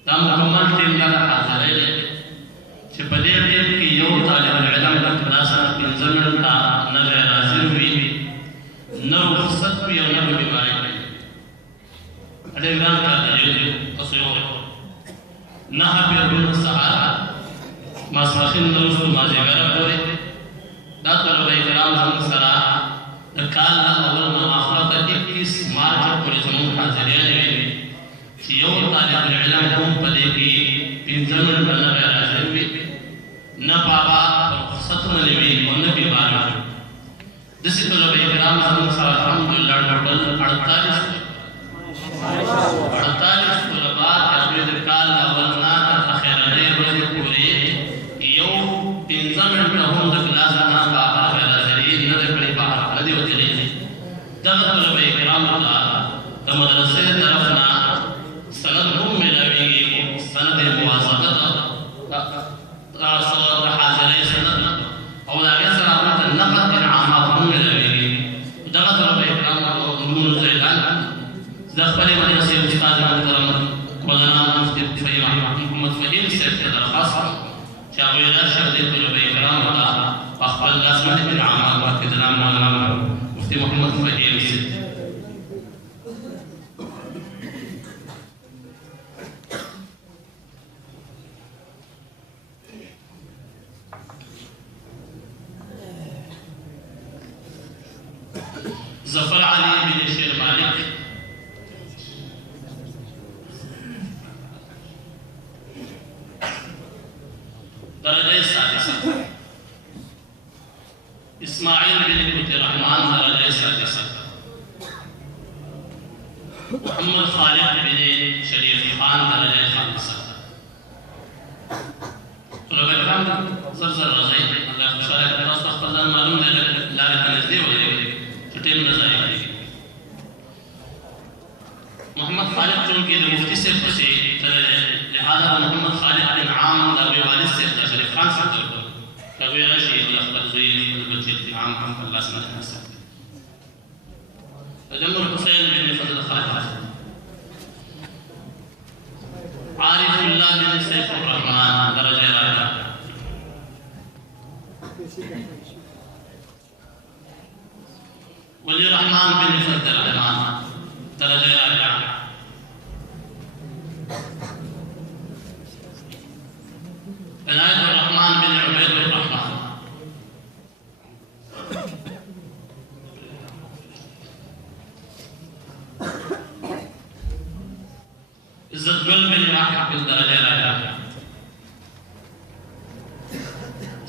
دا مکمل ټیم یا حاضرې دي چې په دې ټیم کې یو طالب العلم د کلاسه پنځه منټه نه غیر حاضر وي نه رخصت وي او نه بیماري وي ډېر ګران کار دی تاسو یو نه پیرونه ساحه ماسپښین د وروسته مازدیګر پورې دا طلبه کرام زموږ سره د کال نه اول نه اخره ته 21 مارچ پورې زموږ حاضریانې وي چې یو طالب العلم هم په دې کې پنځه منټه نه غیر حاضر وي نه بابا رخصتونه نه وي او نه بیمار وي داسې طلبه کرام زموږ سره الحمدلله ټوټل 48 طلبه چې هغوی د کال نه اول نه تر اخرنۍ ورځې پورې یو پنځه منټه هم د کلاس نه بهر غیر حاضري نه ده کړې بهر نه دي وتلي دغه طلبه کرامو ته د مدرسې د طرف نه سند هم میلاویږي سند موافقت صلاة حاضرې سند او د هغې سره هغوی ته نقد انعامات هم میلاویږي دغه طلبه کرامو نومونو ته اعلان د خپلې مدرسې استاد محترم مولانا مفتي محمد فهیم صاحب ته درخواست کړم چې هغوی راشي او دې طلبه کرامو ته په خپل لاس باندې انعامات ورکړي جناب مولانا مفتي محمد فهیم صاحب ظفر علي بن شیر مالک درجه سادسه اسماعیل بن قطب الرحمن درجه سادسه محمد خالد بن شریف خان درجه خامسه طلبه کرام زر راځي الله خوشاله کړي تاسو خپل ځان معلوم نه لارې ته نږدې ولرئ چې ټیم نه ضایع کېږي محمد خالد چونکې د مفتي صاحب پسې لهذا محمد خالد بن عام د هغوی والد صاحب ته شریف خان صاحب ته ورکړو چې هغوی راشي د خپل زوی خپل بچي انعام هم په لاس باندې نصیب کړي جمر حسین بن فضل خالد عارف الله بن سیف الرحمن درجه رابعه ولی الرحمن بن فضل الرحمن درجه راجع عنایت الرحمن بن عبید الرحمن عزت گل بن واحد بالدرجه راجع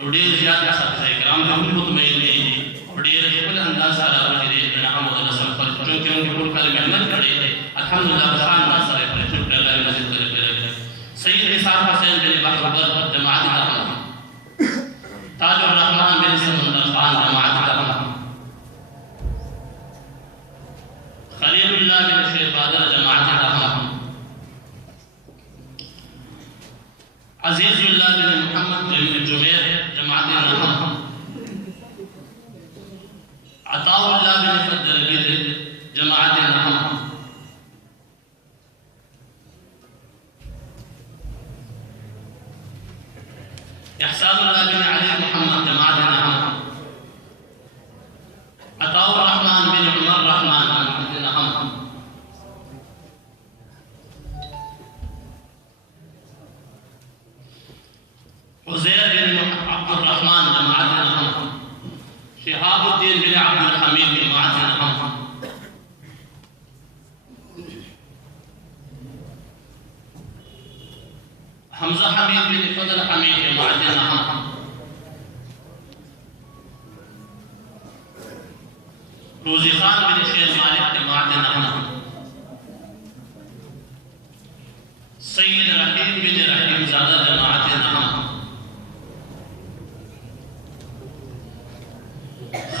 ډېر زیات صحابه کرام هم مطمئن دي ډېر خپل انداز سره ورته انعام او نصر پر چې کوم ټول کال مهنت کړي الحمدلله خان ناصر پر شکر الله نصر کړي سید نثار حسین بن بحر جماعت الرحمن تاج الرحمن بن سمندر خان جماعت الرحمن خلیل الله بن شیر بادر جماعت الرحمن عزیز الله بن محمد بن جمير جماعت الرحمن عطاء الله بن فضل جماعت الرحمن احسان الله بن علي محمد جماعت الرحمن عطاء الرحمن بن عمر الرحمن جماعت الرحمن عزير بن عبد الرحمن جماعت الرحمن شهاب الدين بن عبد الحميد جماعت الرحمن حمزة حميد بن فضل حميد جماعت الرحمن روزي خان بن شيخ مالك جماعت الرحمن سيد رحيم بن رحيم زادة جماعت الرحمن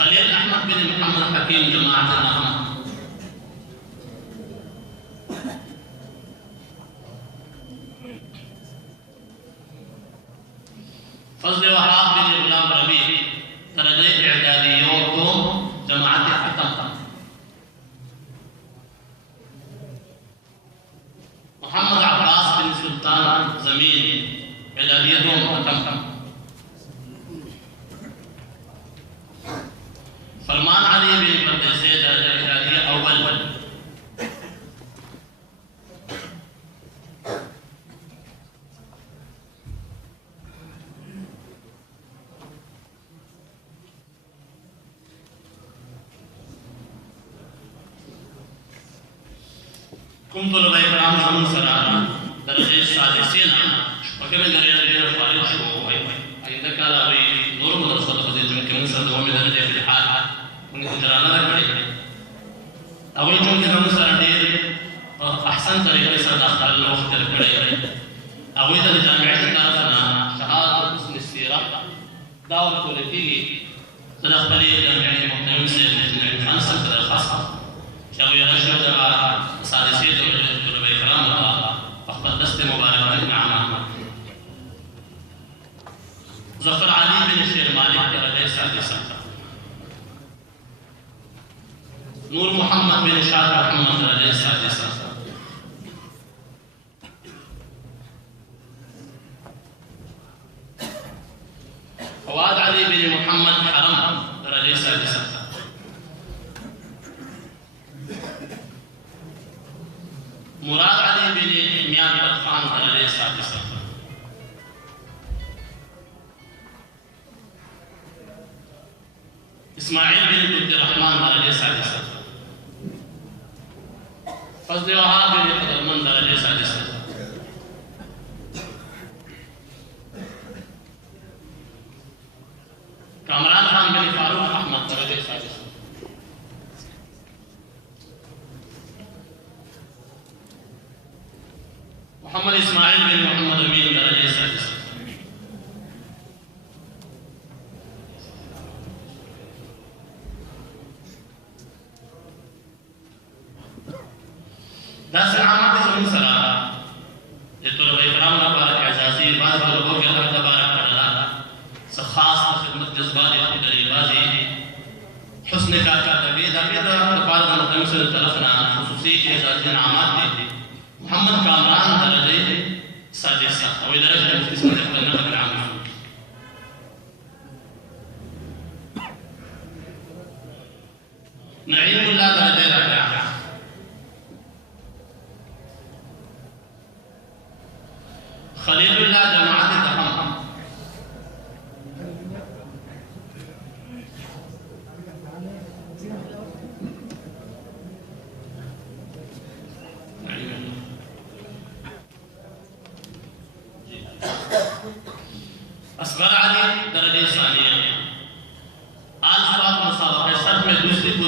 خليل احمد بن محمد حكيم جماعت الرحمن فضل وهاب بن غلام ربيع درجه اعداديون کو جماعت حکم محمد عباس بن سلطان زمین اعدادیتوں حکم فرمان علي بن مدرسه درجه اعداديه اول کوم طلبه کرام زمون سره درجه سادسین وکړه درجه فارغ شو اېدا کاله وي نور مدرسه ته چې کوم سره دوه درجه په حال موږ درانه درکړي اول چې زمون سره ډېر احسن طریقې سره داخله وخت درکړي او د جامعې طرفنا شهادت حسن السيره دا ورکول کېږي د خپل جامعې محترم سید خان صاحب درخواست چې هغه یې شو دا سادسي طلبه کرام خپل دست مبارک معنا ظفر علي بن شیر مالک درجه سادسه نور محمد بن شاد محمد درجه سادسه فواد علي بن محمد حرم درجه سادسه مراد علي بن ميان خان درجه سادسه اسماعيل بن عبد الرحمن درجه سادسه فضل وهاب بن قدرمن درجه سادسه کامران خان بن فاروق احمد درجه سادسه محمد اسماعيل بن محمد امين درجه سادسه دا سلامات زمون سره د طلبه کرام لپاره اعزازي بعض طلبه کې الله تبارک وتعالى خاص خدمت جذبات خدای بازي حسن کارکردگی دا د لپاره د مختصر طرفنا خصوصي اعزازي انعامات دي محمد کامران درجه سادسه او درجه مختصر خدمت العام نعيم الله درجه رابعه خليل الله جماعت الرحمن اصغر علي درجه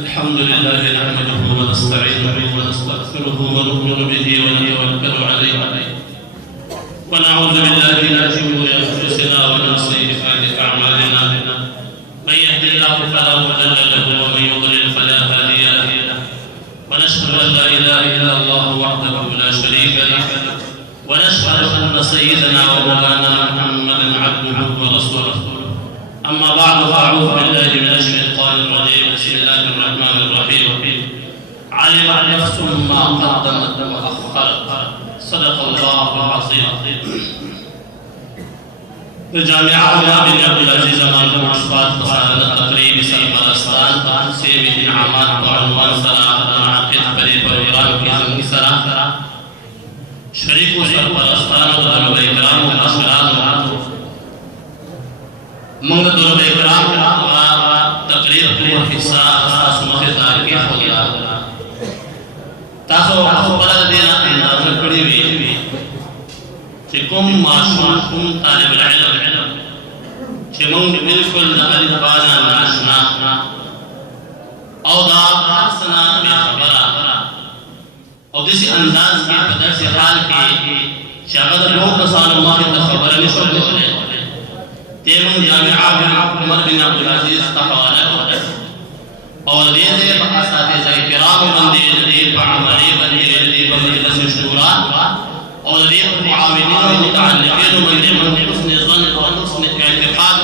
الحمد لله نحمده ونستعينه ونستغفره ونؤمن به ونتوكل عليه ونعوذ بالله من شرور انفسنا ومن سيئات اعمالنا من يهد الله فلا مضل له ومن يضلل فلا هادي له ونشهد ان لا اله الا الله وحده لا شريك له ونشهد ان سيدنا ومولانا محمدا عبده ورسوله أما بعد فأعوذ بالله من الشيطان الرجيم بسم الله الرحمن الرحيم علمت نفس ما قدمت وأخرت صدق الله العظيم الجامعة بن عبد العزيز مالك مصفات تصادق تقريب سلمانستان تنسيب انعامات وعنوان صلاح منعقد بری پروگرام کی زمین سرا شریک و سرپرستان و طلبہ اکرام و مشران منگ طلب اکرام و تقریر کو حصہ اساس مخدار کے خدا تاسو خبر دینا انداز کړی وی چې کوم معصوم کوم طالب العلم چې موږ بالکل د الفاظ ناشنا او دا سنا خبره او دسی انداز کې په داسې حال کې چې هغه د نور کسانو مخې ته خبره نشو کولای تیمن جامعہ عمر بن عبد العزیز تحواله اور دې په اساتذه کرام باندې دې په عملي باندې دې په مجلس شورا اور دې په معاونین او متعلقین باندې حسن ظن او حسن اعتقاد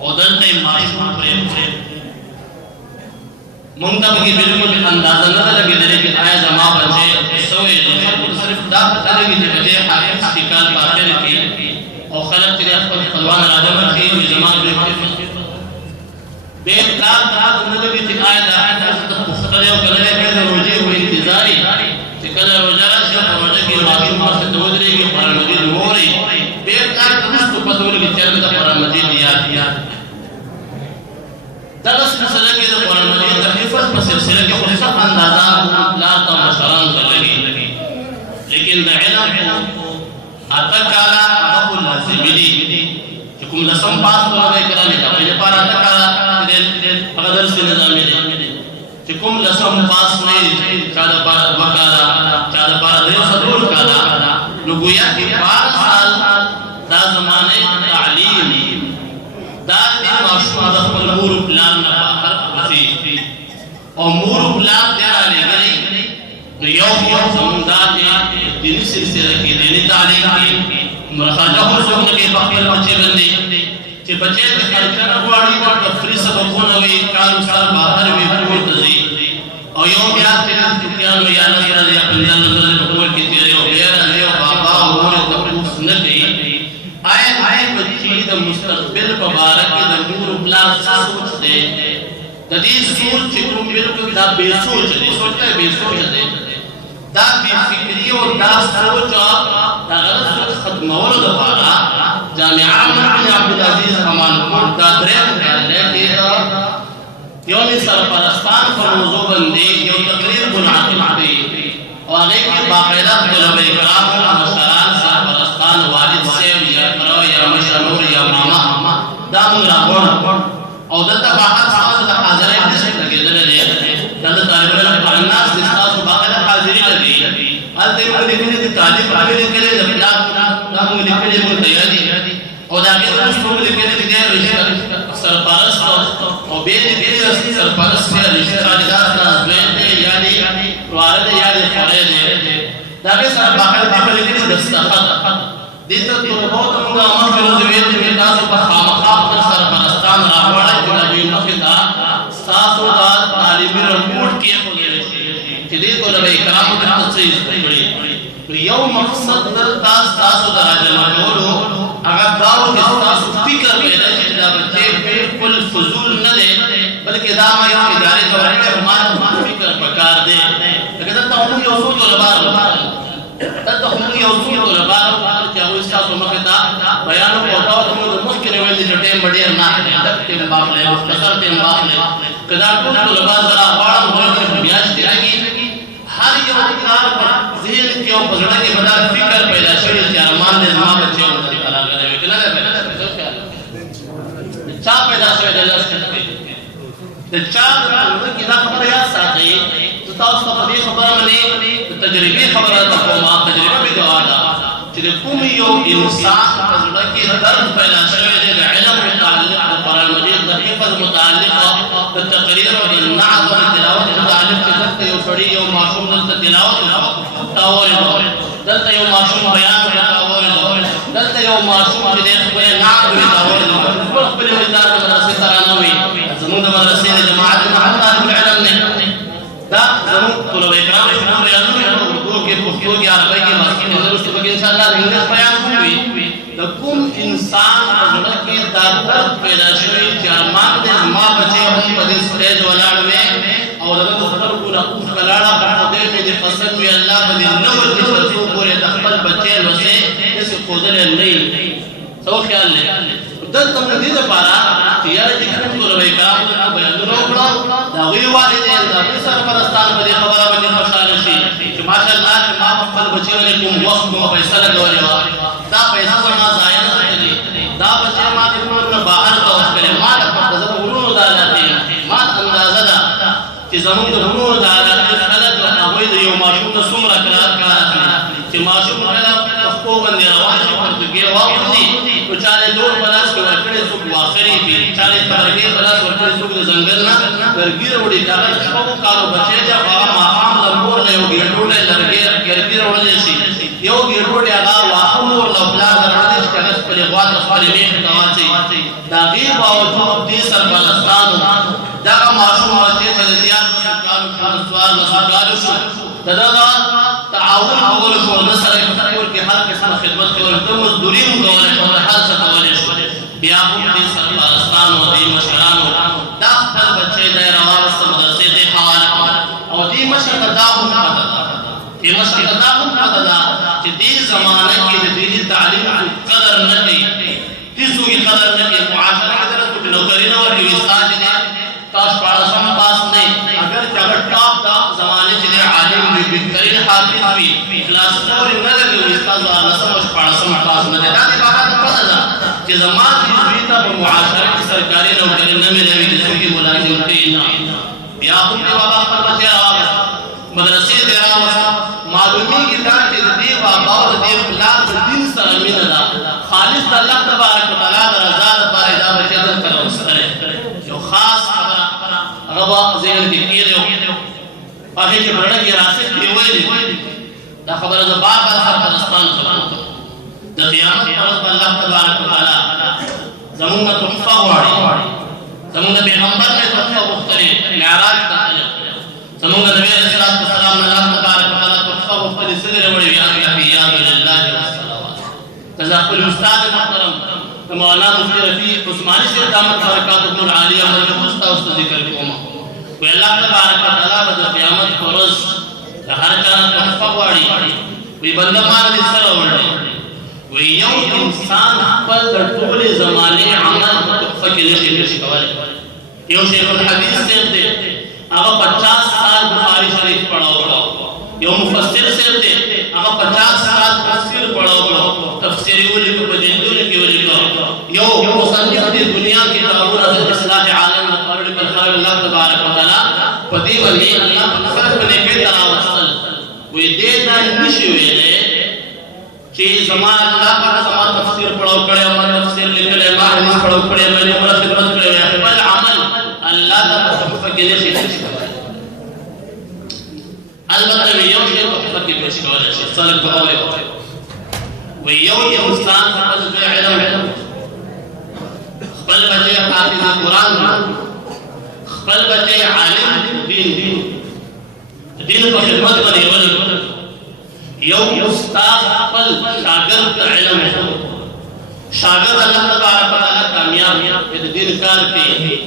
او دلته معصوم پرې مونږ ته به بالکل اندازه نه لګیدل چې آیا زما بچي سوې صرف دا پته لګی چې بچي حافظ استقال باطل کې او خلق چې خپل خپلوان راځي چې زما د به پلان دا نه لګي چې آیا دا د خپل یو کله کې روزي او انتظاری چې کله روزه راشي او روزه کې ماشوم ماته دوړيږي قرآن مجید ووري به کار تاسو په ډول کې چې د قرآن مجید یاد دا سلسله کې د قرآن مجید د حفظ په سلسله کې خو څه اندازا لا تمشران لګي لیکن د علم اتکالا هغه لازمي دي چې کوم لسم پاس طلبه کرامي ته په لپاره اتکالا هغه درس نظامي دي چې کوم لسم پاس نه چا د وکالا چا د ضرور کالا نو گویا کې 12 سال دا زمانه تعلیم دا د معصوم د خپل مور پلان نه بهر وځي او more plan the Ali know you زمونږ د دیني سلسله کې دیني تعلیم کې مرخاجه هو څنګه کې په خپل بچي باندې چې بچي د خلکانه غواړي او تفریح سبقونه وي کار سره بهر وي ورته او یو بیا چې ځکهانو یا نه راځي په دې نظر په کول کې تیرې او بیا راځي او بابا مور ته پوښتنه نه کوي آئے بچی د مستقبل مبارک د نور پلان سوچ دے د دې سوچ چې کوم بالکل دا بے سوچ دي سوچ بے سوچ دي دا بے فکری او دا سوچ دا غلط ختمول لپاره جامعہ بن عبد العزیز امان کوټ دا درې کې یو می سرپرستان په موضوع باندې یو تقریر منعقد کړي او هغه کې باقاعده طلبه کرام او مشران سرپرستان والد صاحب یا پرو یا مشرور یا ماما دا موږ راغون او دلته باقاعده تاسو د حاضرۍ د څه لګیدل دي دلته طالب علم په الناس د تاسو باقاعده حاضرۍ لګي البته موږ د دې طالب علم کړي د بلاد دا موږ د کړي موږ تیاری او دا کې تاسو موږ د کړي د سرپرست او به دې سرپرست سره رشتہ دار دي یعنی وارد یعنی خړې دي دا به سره باقاعده په دې دستخط دې ته توبه ته موږ امر کړو چې تاسو په خامخا سرپرستان راوړل چې د مخه دا تاسو دا تعلیمي رپورټ کې خولې شي چې دې طلبه کرامو د تصحیح کړی یو مقصد تاسو د راجمعولو هغه داو چې تاسو فکر پیدا کړئ دا بچي بالکل فضول نه دي بلکې دا ما یو ادارې ته ورته ما فکر پکار دي لکه دا ته موږ یو څو لپاره دا ته موږ یو څو لپاره چې هغه تاسو مخه دا بیان او دا موږ مخکې ویل چې ټیم ټیم ډېر نه اخلي ډک ټیم باخلي مختصر ټیم باخلي که دا ټول طلبا زه راغواړم ورته میاشتې لګي هر یو کار په ذهن کې او په زړه کې به دا فکر پیدا شوی چې ارمان دی زما بچی ورته راغلی وي که نه دی پیدا شوی چا پیدا شوی دی لاس کې د چا زړه کې دا خبره یاد ساتئ زه تاسو ته په دې خبره باندې د تجربې خبره درته کوم تجربه مې ګواه ده چې د کوم یو انسان په زړه کې درد پیدا شوی دی د علم متعلق د قرآن مجید د حفظ متعلق د تقریر او د نعت او د تلاوت متعلق چې دلته یو سړي یو ماشوم دلته تلاوت تاورېدو دلته یو ماشوم بیان تاورېدو دلته یو ماشوم چې دی خپل نعت تاورېدو خپل وجدان د مدرسې ترانه وي زموږ د مدرسې د جماعت محمد طالب العلم نه دا زموږ طلبه کرام شنو ریاضونه اردو کې پښتو کې عربی کې ماسکی نه ضرورت به ان شاء الله انګلیش بیان کوي د کوم انسان په زړه کې دا درد پیدا شوی چې ارمان دې ما بچي هم په دې سټیج ولاړ وي او دغه خبرو نه اوس کلاړه په دې کې د قسم وی الله په دې نو کې تاسو پورې د خپل بچي لوسه چې خودل نه سو خیال لري دلته موږ دې لپاره چې یاره چې کوم طلبه کرام بیانونه وکړو دا وی والدین دا سرپرستان په دې خبره باندې خوشاله شي چې ماشاءالله چې ما خپل بچیو له کوم وخت مو فیصله کولې و دا پیسې زما ضایع نه کړې دا بچی ما د کور نه بهر اوس کړې ما د پردې ورونو دا لاته ما اندازه ده چې زموږ د ورونو دا لاته خلک هغه د یو ماشوم ته څومره قرار کار چې ماشوم کله پښتو باندې روان شي پرتګي واوځي او چاله دور بلاس کې ورکړې څوک واخري دي چاله ترګي بلاس ورکړې څوک د ځنګل نه ګرګي وروړي دا شپو کارو بچي دا هغه ماقام لمور له یو ګډوډه لرګي ګرګي وروړي شي یو ګډوډه هغه واخمور له بلا وروړي چې هغه خپل غوات خپل میخ کاوځي دا غیر باوجود دې سربلستانو دا ماشوم چې د دیار کارو سوال مسکارو شو دا تعاون کول شو د سره په کې هر قسمه خدمت کول د مزدوري کول شو د هر څه کول شو بیا هم دې سربلستان او دې مشرانو دا خپل بچي د روانسته مدرسې ته حواله او دې مشر دا هم پته دې مشر دا هم پته دا چې دې زمانه کې د دیني تعلیم قدر نه کوي هیڅ قدر نه کوي معاشره حضرت په نوکری نه ورته وساج نه تاسو پاړسم پاس نه اگر چغټ ټاپ دا زمانه چې عالم وي بهترین حافظ وي کلاس 4 نه لګي استاد الله سم پاړسم پاس نه دا دې بهر پته ده چې زمانه دې ته په معاشره کې سرکاري نوکری نه ملوي د څوکي ملازم ته نه بیا هم دې بابا خپل بچي راوځه مدرسې ته راوځه معلومي کې دا چې دې بابا او دې پلان د دین سره مینه ده خالص الله تبارک وتعالى رضا لپاره دا بچي ته راوځه یو خاص خبره هغه ذهن کې کېږي هغه چې برړه کې راسته کې وایي دا خبره ده بار بار سرپرستان کوي د قیامت پر ورځ الله تبارک وتعالى زموږ تحفه غواړي زموږ پیغمبر نے تحفه وختري معراج ته زموږ نبی صلی الله علیه وسلم الله تبارک وتعالى تحفه وختري صدر وړي یا تحیات لله والصلوات کذا خپل استاد محترم مولانا مفتی رفیع عثمانی سے دامت برکاتہ العالیہ مرجو مستوس ذکر کوما کوئی اللہ تبارک وتعالی بد قیامت فرض ہر چا تحفہ واڑی کوئی بندہ مان دې سره وړي وی یو انسان خپل د ټول زمانه عمل تحفہ کې نشي کولای یو شیخ الحدیث سے هغه 50 سال بخاری شریف پڑھاو یو مفسر سے هغه 50 سال تفسیر پڑھاو تفسیر ولی کو جندول کې ولی یو مصنف دی دنیا کی کتابونه د اصلاح عالم مقرر پر خیر الله تبارک وتعالى پدی ولی الله خلق نے کې تراوصل وې دې دا نشي ویلې چې زمان الله پر زمان تفسیر پڑھاو کړي او تفسیر لیکل ما حدیث پڑھاو کړي مې عمر خدمت کړي خپل عمل الله تعالی تحفه کې نشي البته یو شی تحفه کې نشي کولای شي صالح په اوله ويو انسان خپل علم خپل بچي حافظ قرآن خپل بچي عالم دین په خدمت باندې ولې یو استاد خپل شاګرد علم شاګرد الله تبارک وتعالى کامیاب د دین کار کوي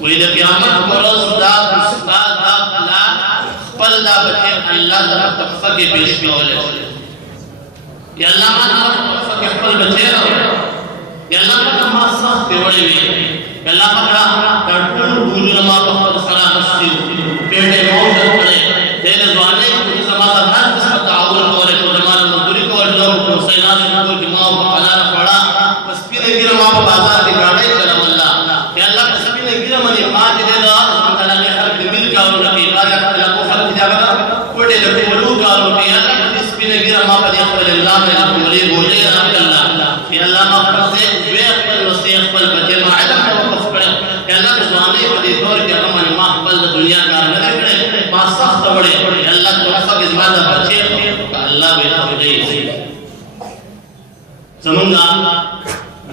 وې د قیامت پر ورځ دا استاد خپل دا بچي الله تعالی تحفه کې پیش کولای یا الله ما خپل بچي یا اللہ پاک ما سخت وڑی وی یا اللہ پاک ٹول بوجھ ما پاک سرا مستی پیٹے موت پڑے دین زوانے کو سماتا ہر قسم تعاون کرے تو زمان مزدوری کو لوگ کو سینات کو جماع حلال پڑا بس پینے گرا ما بازار کی گاڑی چلا اللہ یا اللہ کا سبھی نے گرا منی ماں دے دا اللہ تعالی نے ہر دل کا اور کی قاضی اللہ کو خلق جاگا کوٹے دے ملوک اور کی اللہ اس پینے گرا ما پر اخبر اللہ میں ولی بولے اللہ یا اللہ ما پر سے بے اقبل وسی اقبل بچے ما علم توقف کرے یا اللہ کے زمانے کو دی دور کے ہم ما اقبل دنیا کا نہ کرے ما سخت بڑے اللہ کو حق کے زمانہ بچے اللہ بے خدای زمانہ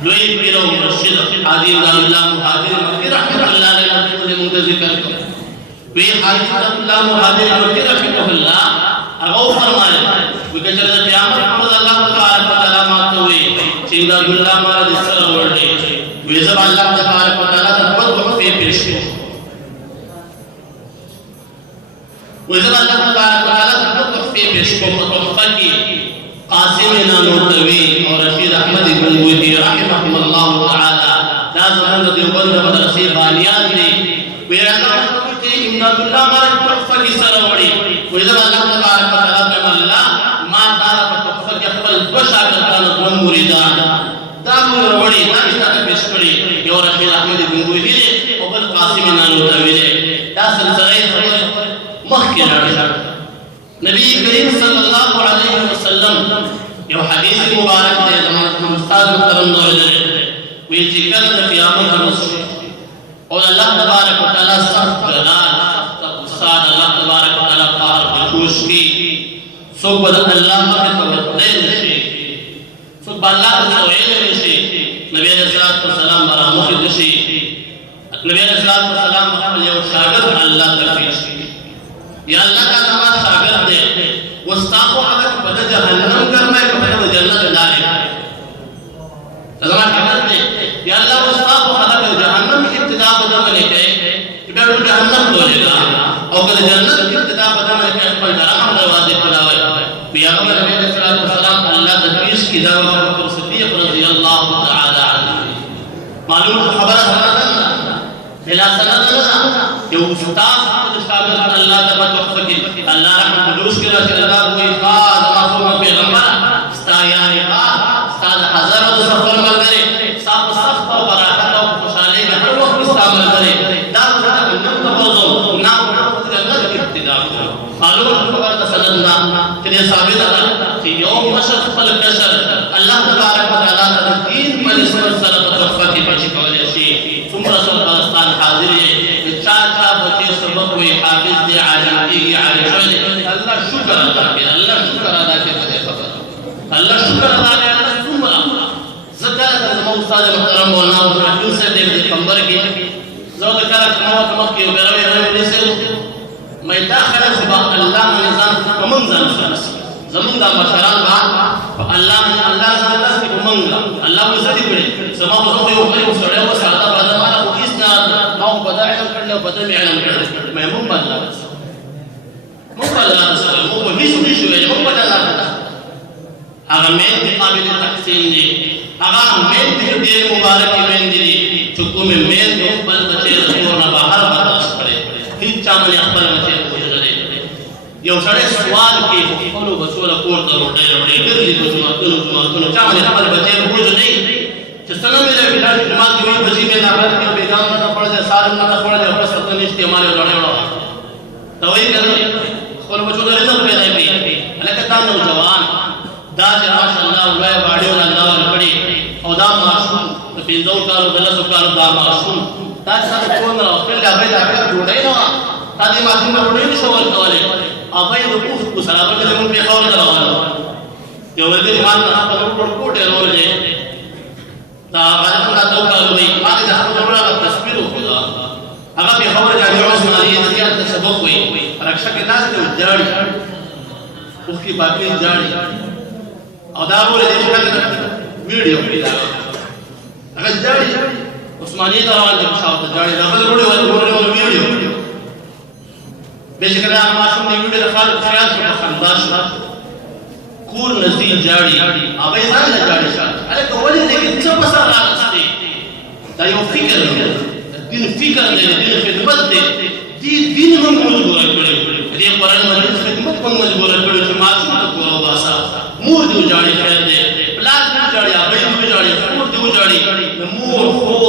لوی پیرو مرشد حاجی اللہ مہاجر مکی رحمۃ اللہ علیہ مجھے منتظر کر وی حاجی اللہ مہاجر مکی رحمۃ اللہ اگو فرمائے کہ جب قیامت محمد اللہ تبارک و تعالی مات ہوئی چنگا اللہ مہاجر سر ورڈے وی زب اللہ تبارک و تعالی تبت پہ پیش وی زب اللہ تبارک و تعالی تبت پہ پیش کو تحفہ کی قاسم نانوتوی اور رشید احمد گنگوی رحمہ اللہ تعالی لازم دیوبند مدرسے بانیان نے وی اللہ کی امداد اللہ مارک تحفہ کی سروڑی وی جب اللہ تبارک و تعالی کا اللہ ما دارا پر تحفہ کی اقبل دو شاگردان دو مریدان دا مروڑی دا اشتاق پیش کری یو رشید احمد گنگوی نے اول قاسم نانوتوی نے دا سلسلے مخ کے لڑ نبی کریم صلی اللہ علیہ وسلم یو حدیث مبارک دے زمان استاد محترم نوجوان وی ذکر قیامت رسول اور اللہ تبارک و تعالی سخت جلال سخت استاد اللہ تبارک و تعالی قہر بخوش کی صبح اللہ کے توجہ نشی صبح اللہ کے توجہ نشی نبی علیہ الصلوۃ والسلام برا مخد نشی نبی علیہ الصلوۃ والسلام اپنے یو شاگرد اللہ تفیش یا اللہ کا نام شاگرد دے وستاقو عدد بدا جہنم کرنا ہے بدا جنت لائے زمان حمد دے یا اللہ وستاقو عدد جہنم ابتدا بدا منے کہے کہ بیٹھو جہنم دولے گا اور کہ جنت ابتدا بدا منے کہے پر جرام دروازے پڑھاوے بیاغم نبی علیہ السلام اللہ تفیش کی دعوت پر صدیق رضی اللہ تعالی عنہ معلوم خبر سندنا بلا سندنا کہ استاد شاگرد اللہ تبارک و تعالی اللہ رحمت قدوس کے رسول اللہ کوئی خاص معصوم پیغمبر استایان خاص استاد حضرت و سفر ملگرے صاحب سخت و براحت و خوشحالی میں ہر وقت استعمال کرے دار جنت تفوزو نام جنت کی ابتدا معلوم خبر تسندنا کہ ثابت ہے کہ یوم مشرق فل کشر اللہ تبارک و تعالی دین پر اسمت سر تفقہ کی بچی کولے شی ثم رسول پاکستان حاضر ہے چاچا بچے سبق ہوئے حافظ دے عالم کی عارف دے اللہ شکر ادا کرے اللہ شکر ادا کرے اللہ شکر ادا کرے اللہ سمرا ذکر از استاد محترم مولانا عبدالرحیم سے دے پیغمبر کی زو ذکر کما کی بیروی رحمت سے میں داخل صبح اللہ میں نظام کمن زمان زمان دا مشران با اللہ میں اللہ زمان کی کمنگا اللہ کو زدی بڑے سما کو تو وہ سڑے وہ ساده بعد ما کو اس نہ نو بدا علم کرنے بدا میں علم کرنے میں مبلغ مو هیڅ ویل مو بدل هغه مې قابل تحسین دي هغه مې دې مبارک مې دي چې کوم مې دې بل بچي زموږ نه بهر برداشت کړي هیڅ چا مې خپل بچي یو سړی سوال کې خپل بچو له کور ته وړي وړي ګرځي بچو چا مې خپل بچي له بوج نه چې څنګه مې بلال جماعت کې وي بچي مې نه بل کې پیغام نه پړ دې سال نه پړ دې په ستنه استعمال وړي ته وایي کنه خپل بچو له رزق پیدا کړي الکه تا نوجوان دا چې ماشاءالله لوی باډي ول الله ورکړي او دا معصوم د پینځو کارو دلته کارو دا معصوم دا څنګه کوم نو خپل دا به دا جوړای نو تا دې معصوم ورونه نشو ورکولای ابای د کوه کو سره ورته موږ په خاور راوړل یو ورته مان نه په ټول کوټه ورولې دا غلط نه تو کوي ما دې ځکه ورته تصویر وکړه هغه په خاور ځای عثماني د زیات سبق وي رکشا کې ناس ته جاړي اوخي باقي جاړي او دا بوله دې څنګه ویډیو پیدا هغه جاړي عثماني دا روان دي شاوته جاړي دا بل وروړي ویډیو بشکره معصوم دی ویډیو د خالق خیال په خنداش کور نزدیک جاړي اوبې ځان نه جاړي الک ولې دې څه په سر راغستې دا یو فکر دی دین فکر دی دین خدمت دی دین موږ مجبور کړی دې قرآن مجلس خدمت موږ مجبور کړی چې معصوم کو واسا مور دې جاړي خیر دی پلاس دې جاړي هغه دې جاړي خور دې جاړي مور خور